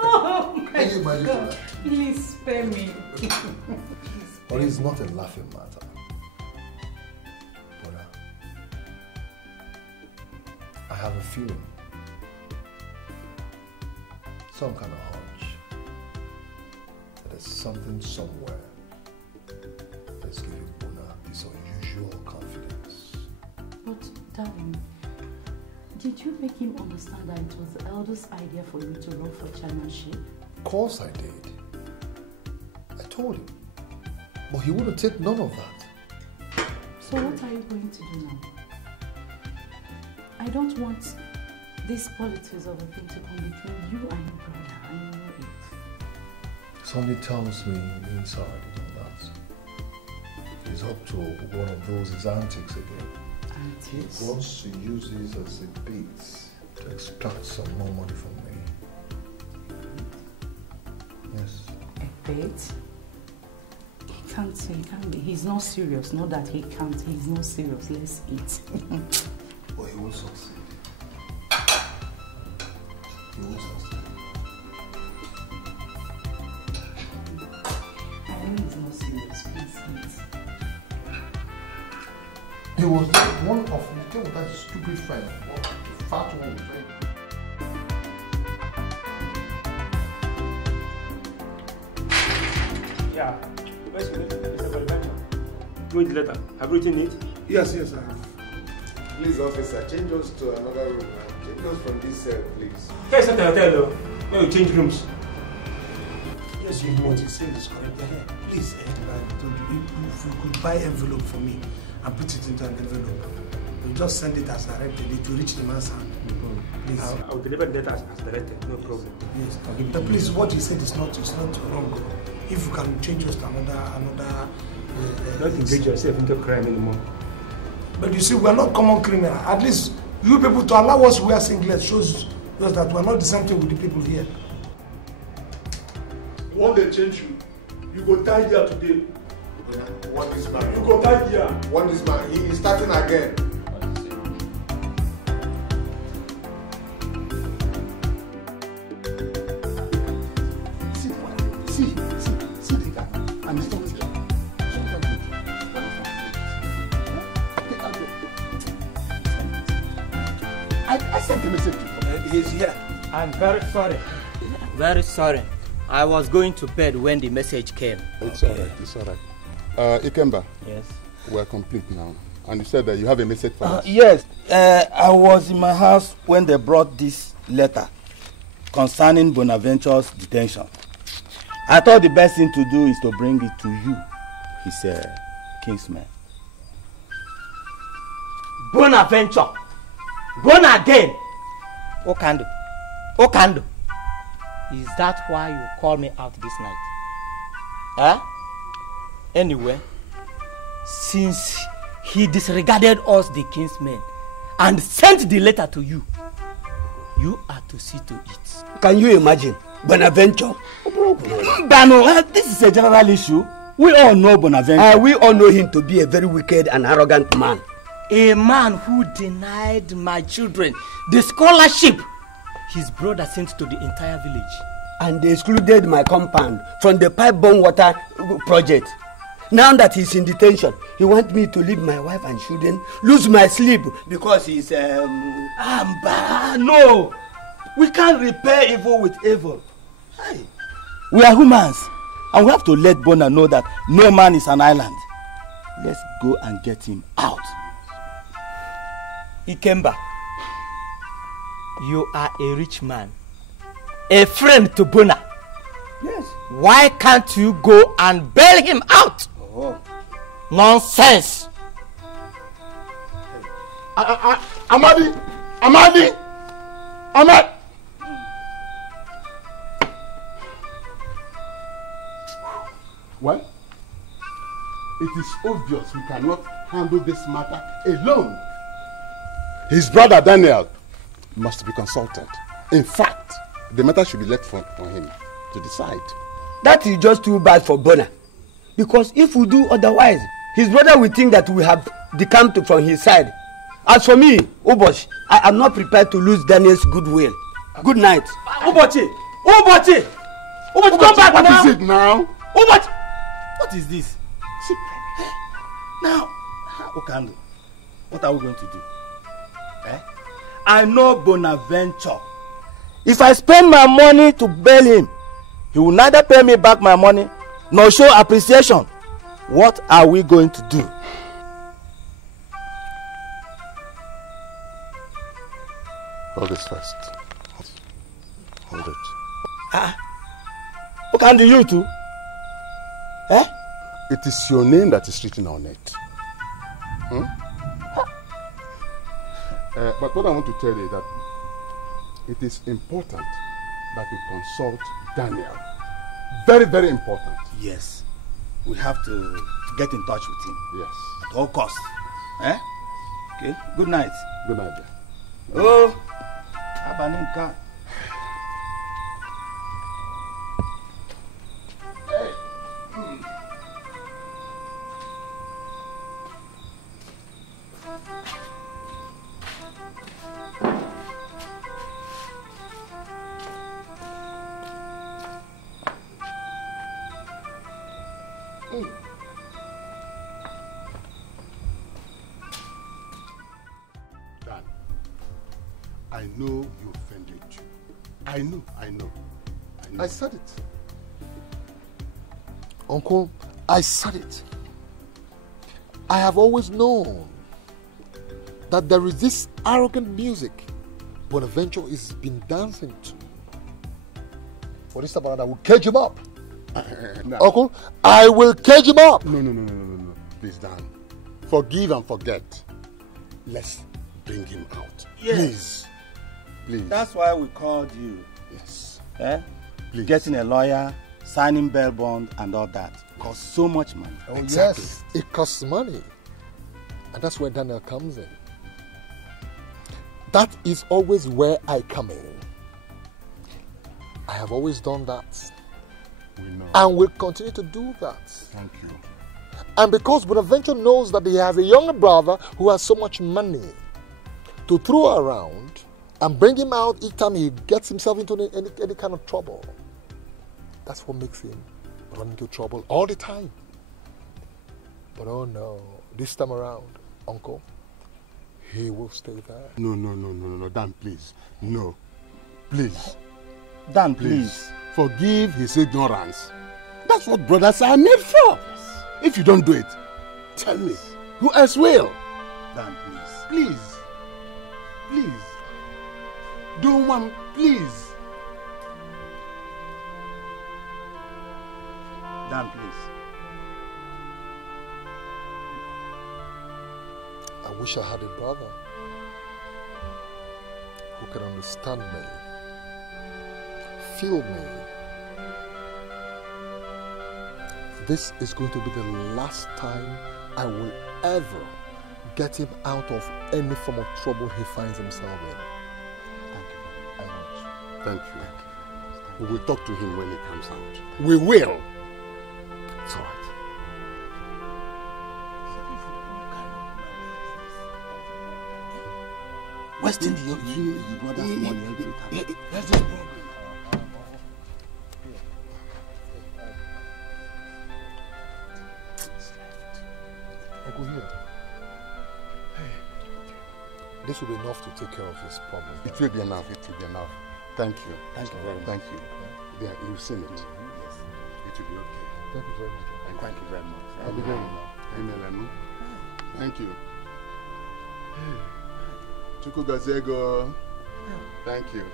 Oh my Can you imagine God. that? Please spare me. But it's not a laughing matter. But I have a feeling, some kind of hunch, that there's something somewhere that's giving Bona this unusual confidence. But darling, did you make him understand that it was the eldest idea for you to run for chairmanship? Of course I did. I told him. But he wouldn't take none of that. So what are you going to do now? I don't want this politics of a thing to come between you and your brother. I know it. Something tells me inside that he's up to one of those his antics again. Antics? He wants to use this as a bait to extract some more money from me. Yes. A bait? He can't be. He's not serious. Not that he can't. He's not serious. Let's eat. But he will succeed. He will succeed. I think he's not serious. Please eat. He was one of that stupid friend. The fat one was very. Yeah. Read the letter. Have you written it? Yes, I have. Please, officer, change us to another room now. Change us from this cell, please. Here's not a hotel though. Where we change rooms. Yes, you know what you're saying is correct. Please, I told you, if you could buy envelope for me and put it into an envelope, you just send it as directed. It will reach the man's hand. Please. I'll deliver the letter as directed. No problem. Yes. But please, what you said is not wrong. If you can change us to another. Don't engage yourself into crime anymore. But you see, we are not common criminal. At least you people to allow us to wear singlets shows us that we are not the same thing with the people here. One day change you. You go die here today. What is man? You go die here. What is man? He is starting again. See the guy. I'm still here. I sent a message to him. He's here. I'm very sorry. Very sorry. I was going to bed when the message came. It's alright, it's alright. Ikemba. Yes. We're complete now. And you said that you have a message for us. Yes. I was in my house when they brought this letter concerning Bonaventure's detention. I thought the best thing to do is to bring it to you, his kinsman. Bonaventure. Born again. Okando. Okando. Is that why you called me out this night? Huh? Anyway, since he disregarded us, the kinsmen, and sent the letter to you, you are to see to it. Can you imagine? Bonaventure? Bano, this is a general issue. We all know Bonaventure. We all know him to be a very wicked and arrogant man. A man who denied my children the scholarship his brother sent to the entire village. And they excluded my compound from the pipe-borne water project. Now that he's in detention, he wants me to leave my wife and children, lose my sleep because he's no! We can't repair evil with evil. Hey. We are humans, and we have to let Bona know that no man is an island. Let's go and get him out. Ikemba, you are a rich man, a friend to Bona. Yes. Why can't you go and bail him out? Oh. Nonsense. Amadi. Well, it is obvious we cannot handle this matter alone. His brother Daniel must be consulted. In fact, the matter should be left for him to decide. That is just too bad for Bona. Because if we do otherwise, his brother will think that we have decamped from his side. As for me, Obosh, I am not prepared to lose Daniel's goodwill. Good night. Obochi, come back now. What is it now? Obochi, what is this? Now, Okando, what are we going to do? I know Bonaventure. If I spend my money to bail him, he will neither pay me back my money nor show appreciation. What are we going to do? Hold this first. Hold it. Okando, you too? It is your name that is written on it. But what I want to tell you is that it is important that we consult Daniel. Very, very important. Yes. we have to get in touch with him. Yes. At all costs. Eh? Okay. Good night. Good night, dear. Oh, Abaninka. Dan, I know you offended you. I know. I said it. Uncle, I said it. I have always known that there is this arrogant music Bonaventure has been dancing to. For this time around, I will cage him up. No. Uncle, I will cage him up. No. Please, Dan. Forgive and forget. Let's bring him out. Yes. Please. That's why we called you. Yes. Eh? Please. Getting a lawyer, signing bail bond, and all that costs so much money. Oh, exactly. Yes, it costs money. And that's where Daniel comes in. That is always where I come in. I have always done that. We know. And will continue to do that. Thank you. And because Bonaventure knows that he has a younger brother who has so much money to throw around and bring him out each time he gets himself into any kind of trouble. That's what makes him run into trouble all the time. But oh no, this time around, Uncle, he will stay there. No, Dan, please. No. Please. Dan, please. Forgive his ignorance. That's what brothers are made for. Yes. If you don't do it, tell me, who else will? Dan, please. Please. Do one, please. Dan, please. I wish I had a brother who can understand me, feel me. This is going to be the last time I will ever get him out of any form of trouble he finds himself in. Thank you. We will talk to him when he comes out. We will. It's all right. Wasting your brother's money every time. Let's just go. Uncle, here. This will be enough to take care of his problem. It will be enough. Thank you. Thank you very much. Thank you. Yeah, you've seen it. Yes. It will be okay. Thank you very much. Thank you very much. I'll be going now. Amen. Thank you. Chukugazego. Thank you.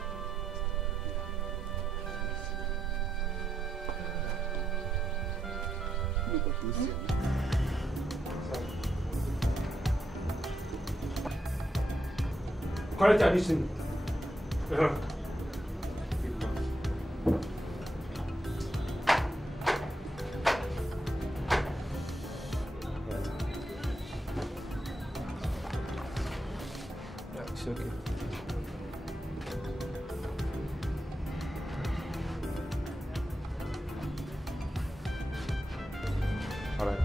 Correct addition. It's okay. All right.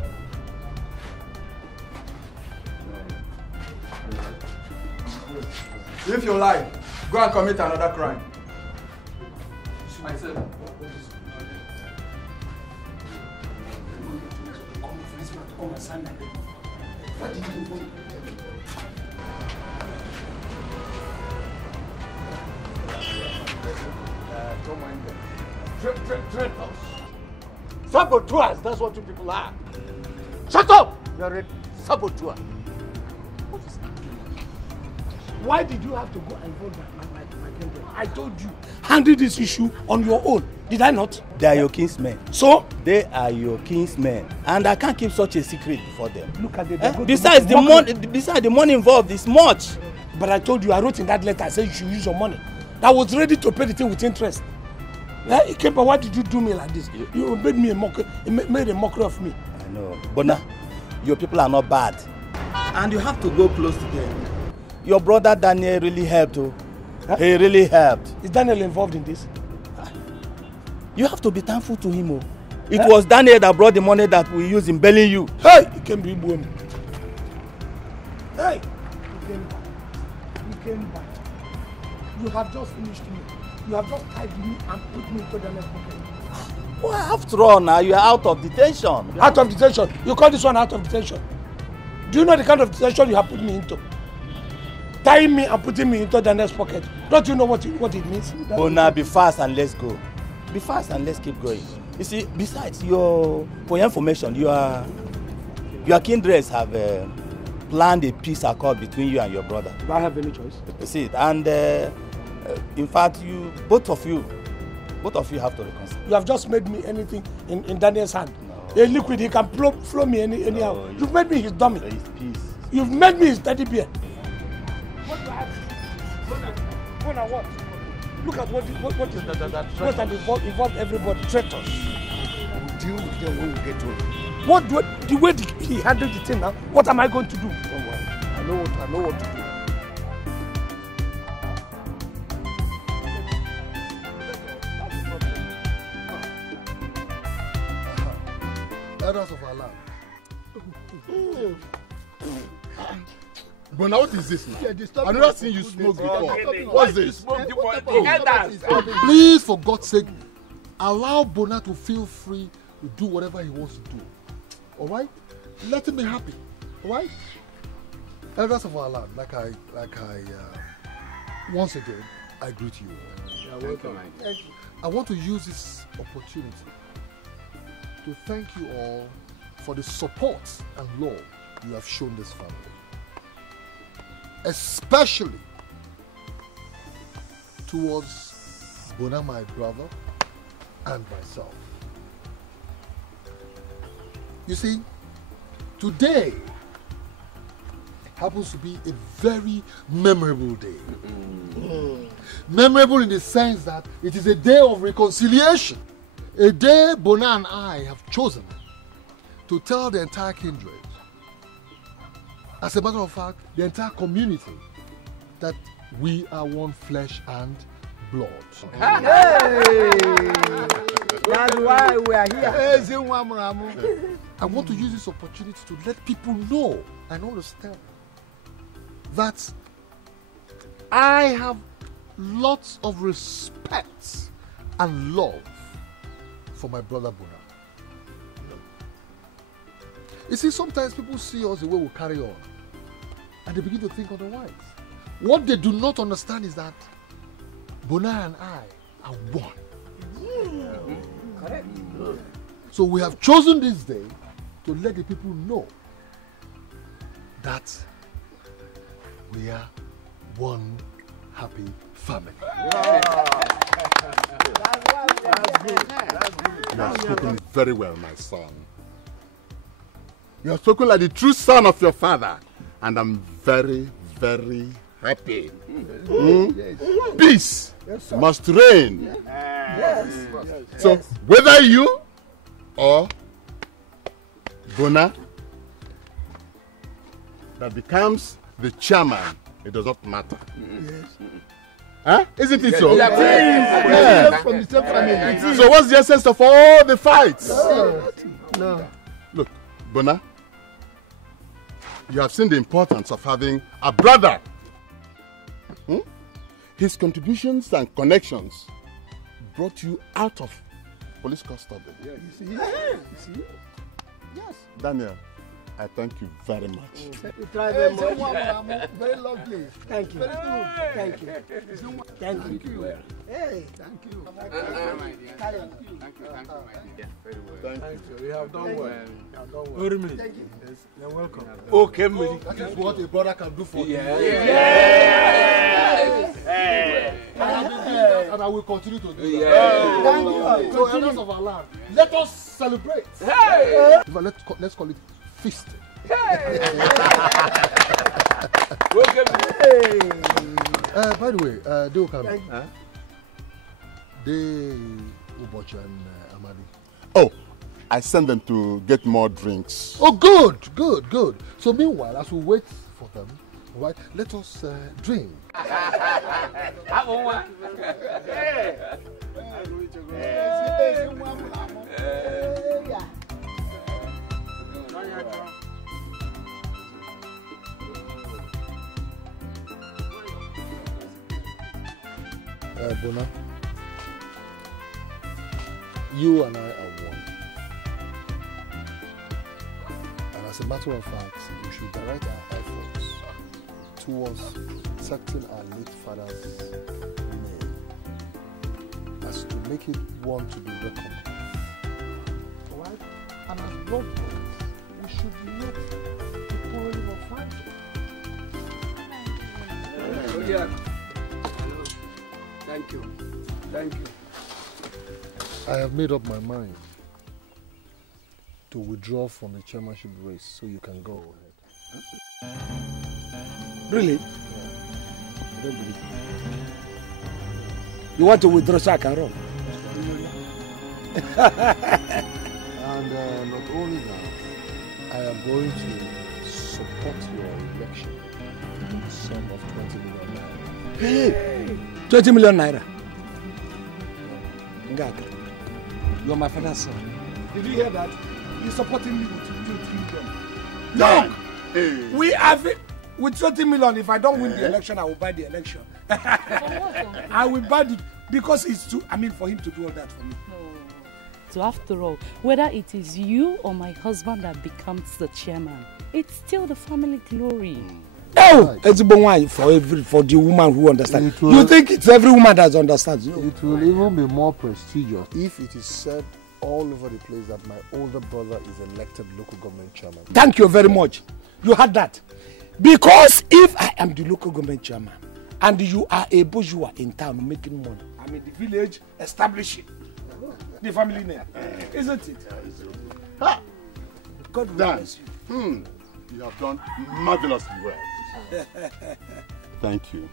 If you lie, go and commit another crime. Myself. Don't mind them. Traitors. Saboteurs, that's what you people are. Shut up! You're a saboteur. What is happening? Why did you have to go and involve my kingdom? I told you, handle this issue on your own. Did I not? They are your kinsmen. So? They are your kinsmen. And I can't keep such a secret before them. Look at them. Besides the money involved is much. But I told you, I wrote in that letter, I said you should use your money. That was ready to pay the thing with interest. Ikemba, why did you do me like this? You made me made a mockery of me. I know. Bona, your people are not bad. And you have to go close to them. Your brother Daniel really helped too. Huh? He really helped. Is Daniel involved in this? You have to be thankful to him. It was Daniel that brought the money that we used in bailing you. Hey! You can be born. Hey! You came back. You have just finished me. You have just tied me and put me into the next pocket. Well, after all now, you are out of detention. Out of detention? You call this one out of detention? Do you know the kind of detention you have put me into? Tying me and putting me into the next pocket. Don't you know what it means? Oh, now be fast and let's go. Be fast and let's keep going. You see, besides, for your information, your kindreds have planned a peace accord between you and your brother. Do I have any choice? You see, and in fact, both of you have to reconcile. You have just made me anything in Daniel's hand. No. A liquid, he can flow me anyhow. No, you've made me his dummy. Peace. You've made me his teddy bear. What do I have? What? Look at what has involved everybody. Traitors. We'll deal with them when we get home. The way he handled the thing now, what am I going to do? Don't worry. I know what to do. Elders of our land. But now what is this now? I've never seen you smoke before. What's this? Please, for God's sake, allow Bona to feel free to do whatever he wants to do. Alright? Let him be happy. Alright? Elders of our land, like I once again, I greet you. You're welcome. Thank you. I want to use this opportunity to thank you all for the support and love you have shown this family. Especially towards Bona, my brother, and myself. You see, today happens to be a very memorable day. Memorable in the sense that it is a day of reconciliation. A day Bona and I have chosen to tell the entire kindred, as a matter of fact, the entire community, that we are one flesh and blood. Hey! That's why we are here. I want to use this opportunity to let people know and understand that I have lots of respect and love for my brother Bona. You see, sometimes people see us the way we carry on and they begin to think otherwise. What they do not understand is that Bona and I are one. Correct. So we have chosen this day to let the people know that we are one happy family. You have spoken very well, my son. You have spoken like the true son of your father, and I'm very, very happy. Peace must reign. So whether you or Bona that becomes the chairman, it does not matter. Huh? Isn't it so? Yeah. From the same family. So what's the essence of all the fights? No. Look, Bona, you have seen the importance of having a brother. His contributions and connections brought you out of police custody. Yeah, you see? Yes. Daniel, I thank you very much. You try very much. Very lovely. Thank you. Very good. Thank you. Thank you. Hey, thank you. Thank you, my dear. Very well. Thank you. We have done well. Wait a minute. Thank you. Yes, you're welcome. Okay, that is what a brother can do for you. And I will continue to do that. Thank you. So, elders of our land, let us celebrate. Let's call it feasting. By the way, they Ubochi and Amadi? Oh, I sent them to get more drinks. Oh, good. So meanwhile, as we wait for them, right, let us drink. Bona, you and I are one. And as a matter of fact, we should direct our efforts towards accepting our late father's name as to make it one to be reckoned. Alright? And as blood brothers, we should not be quarreling or fighting. Yeah. Thank you. I have made up my mind to withdraw from the chairmanship race so you can go ahead. Really? Yeah. I don't believe it. You want to withdraw so I can run? And not only that, I am going to support your election in the sum of 20 million naira. Hey! 20 million naira. Ngaka, you are my father's son. Did you hear that? He's supporting me with 20 million. No! Hey. We have it with 20 million. If I don't win the election, I will buy the election. I will buy it because it's too, for him to do all that for me. So after all, whether it is you or my husband that becomes the chairman, it's still the family glory. Oh, it's for the woman who understands. You think it's every woman that understands? No. It will even be more prestigious if it is said all over the place that my older brother is elected local government chairman. Thank you very much. You had that. Because if I am the local government chairman and you are a bourgeois in town making money, I'm in the village establishing the family name, isn't it? God bless you. You have done marvelously well. Thank you.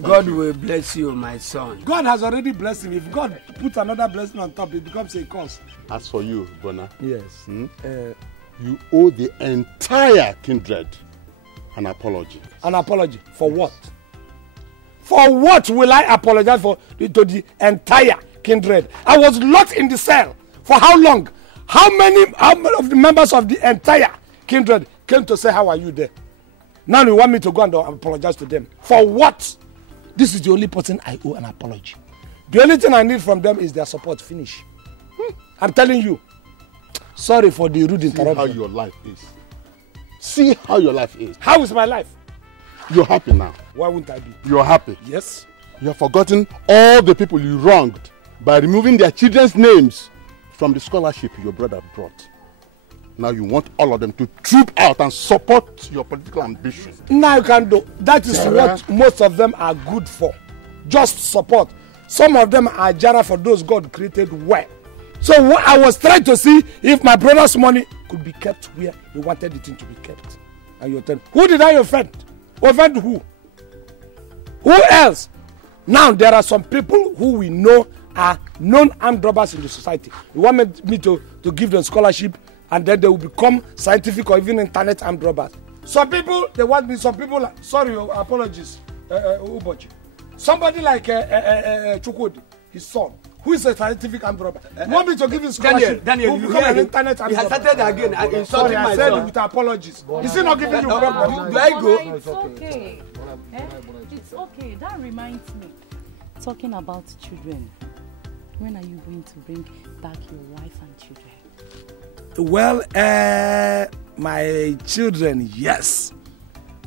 God will bless you, my son. God has already blessed him. If God puts another blessing on top, it becomes a curse. As for you, Bona, yes, you owe the entire kindred an apology. An apology for what? For what will I apologize for to the entire kindred? I was locked in the cell for how long? How many of the members of the entire kindred came to say, how are you there? Now you want me to go and apologize to them. For what? This is the only person I owe an apology. The only thing I need from them is their support. Finish. I'm telling you. Sorry for the rude interruption. See how your life is. See how your life is. How is my life? You're happy now. Why wouldn't I be? You're happy. Yes. You have forgotten all the people you wronged by removing their children's names from the scholarship your brother brought. Now you want all of them to troop out and support your political ambition. Now you can do. That is what most of them are good for. Just support. Some of them are jara for those God created well. So what I was trying to see if my brother's money could be kept where he wanted it to be kept. And you tell, who did I offend? Offend who? Who else? Now there are some people who we know are known armed robbers in the society. You want me to give them scholarship and then they will become scientific or even internet armed robbers. Some people, they want me, some people, sorry, apologies, Ubochi. Somebody like Chukwudi, his son, who is a scientific armed robber. You want me to give him scholarship? Daniel, you hear him? Internet armed robber. He has started again, insulting my son. I said it with apologies. Is he not giving you problem? Do I go? It's okay. It's okay. That reminds me. Talking about children. When are you going to bring back your wife and children? Well, my children, yes.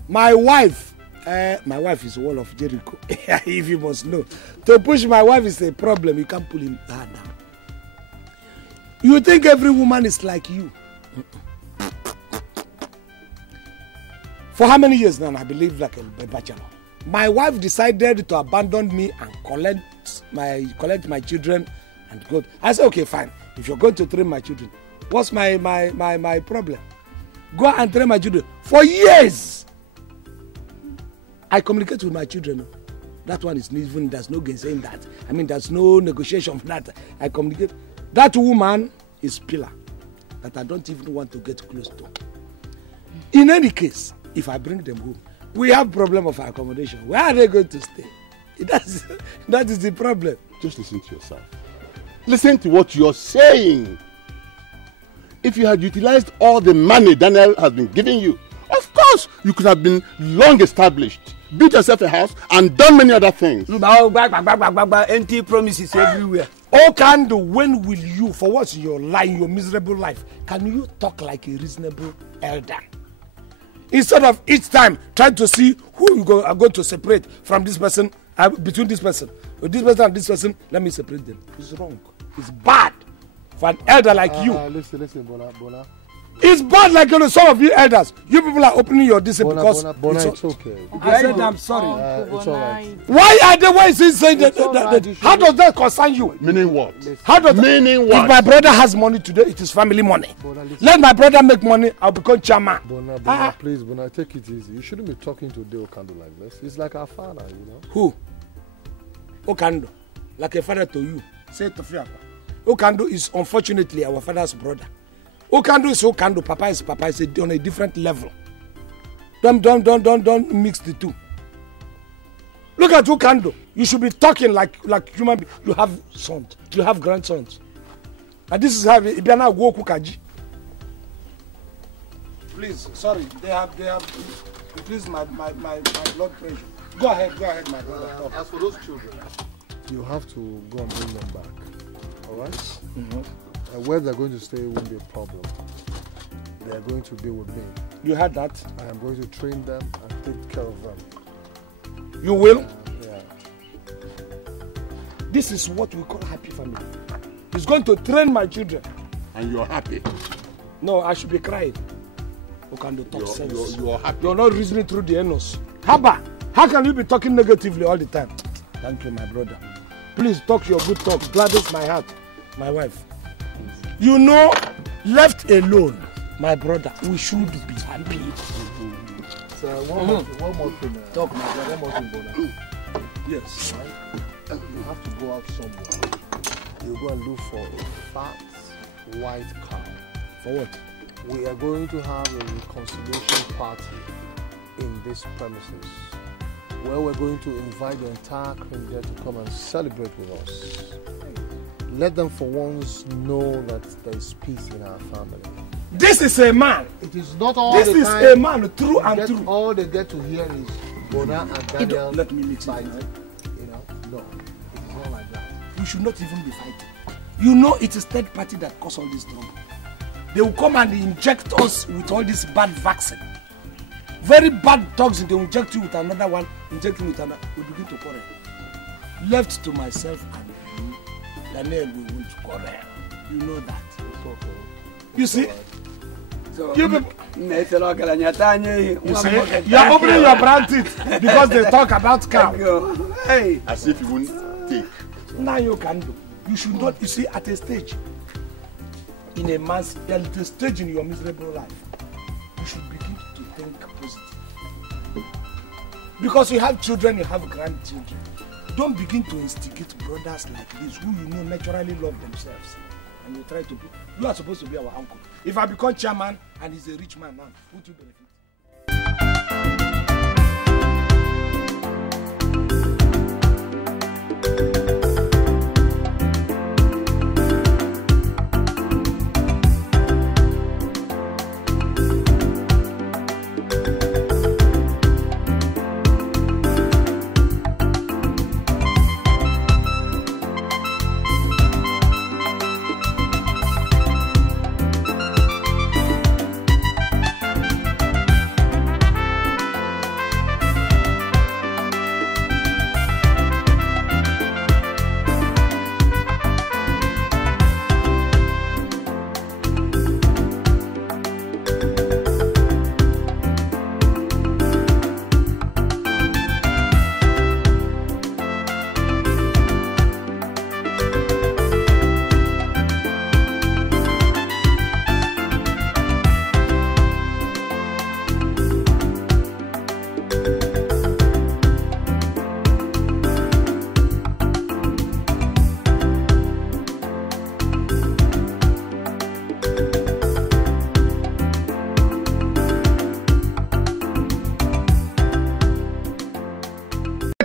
My wife is a wall of Jericho. If you must know. To push my wife is a problem. You can't pull him down. You think every woman is like you? For how many years now I believe like a bachelor? My wife decided to abandon me and collect my children and go. I said, okay, fine. If you're going to train my children, what's my problem? Go and train my children. For years, I communicate with my children. That one is even, there's no saying that. I mean, there's no negotiation for that. I communicate. That woman is pillar that I don't even want to get close to. In any case, if I bring them home, we have problem of accommodation. Where are they going to stay? That is the problem. Just listen to yourself. Listen to what you're saying. If you had utilized all the money Daniel has been giving you, of course you could have been long established, built yourself a house, and done many other things. Empty promises everywhere. Oh, Kando, when will you, for what's your life, your miserable life, can you talk like a reasonable elder? Instead of each time trying to see who you are going to separate from this person, between this person, with this person and this person, let me separate them. It's wrong. It's bad for an elder like you. Listen, Bona. It's bad like some of you elders. You people are opening your discipline because Bona, it's okay. I said I'm sorry. It's all right. Why are they? Why is he saying that? How does that concern you? Meaning what? How does meaning what? If my brother has money today, it is family money. Let my brother make money, I'll become chairman. Bona, please, Bona, take it easy. You shouldn't be talking to Deo Kando like this. He's like our father, you know. Who? Okando, like a father to you. Say it to Fiapa. Okando is unfortunately our father's brother. Okando is Okando, Papa is Papa. It's on a different level. Don't mix the two. Look at Okando. You should be talking like human being. You have sons. You have grandsons. And this is how Ibiana go Kukaji. Please, sorry, they have increased my blood pressure. Go ahead, my brother. As for those children, you have to go and bring them back. All right? Mm-hmm. Where they're going to stay won't be a problem. They are going to be with me. You heard that? I am going to train them and take care of them. You will? Yeah. This is what we call happy family. He's going to train my children. And you're happy? No, I should be crying. Okando talk sense. You're happy? You're not reasoning through the anus. Haba, how can you be talking negatively all the time? Thank you, my brother. Please talk your good talk. Gladdens my heart, my wife. You know, left alone, my brother, we should be happy. So one more thing. Talk, my brother. One more thing, Bona. Yes. Right? You have to go out somewhere. You go and look for a fat white cow. For what? We are going to have a reconciliation party in this premises, where we're going to invite the entire Kringle to come and celebrate with us. Let them for once know that there is peace in our family. This is a man. It is not all this the is time. A man, true and true. All they get to hear is Bona and Daniel. Let me mix it. You know, no, it is not like that. We should not even be fighting. You know, it is third party that cause all this trouble. They will come and inject us with all this bad vaccine. Very bad toxin, they will inject you with another one, inject you with another. We begin to quarrel. Left to myself and you, Daniel, we won't quarrel. You know that. You see? So, you people, you see, you are opening your brown teeth because they talk about cow. Hey. As if you won't take. Now you can do. You should not, you see, at a stage, in a man's, there is a stage in your miserable life, you should begin to think positive. Because you have children, you have grandchildren. Don't begin to instigate brothers like this who you know naturally love themselves. And you try to be, you are supposed to be our uncle. If I become chairman and he's a rich man now, who do you benefit?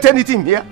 get anything here.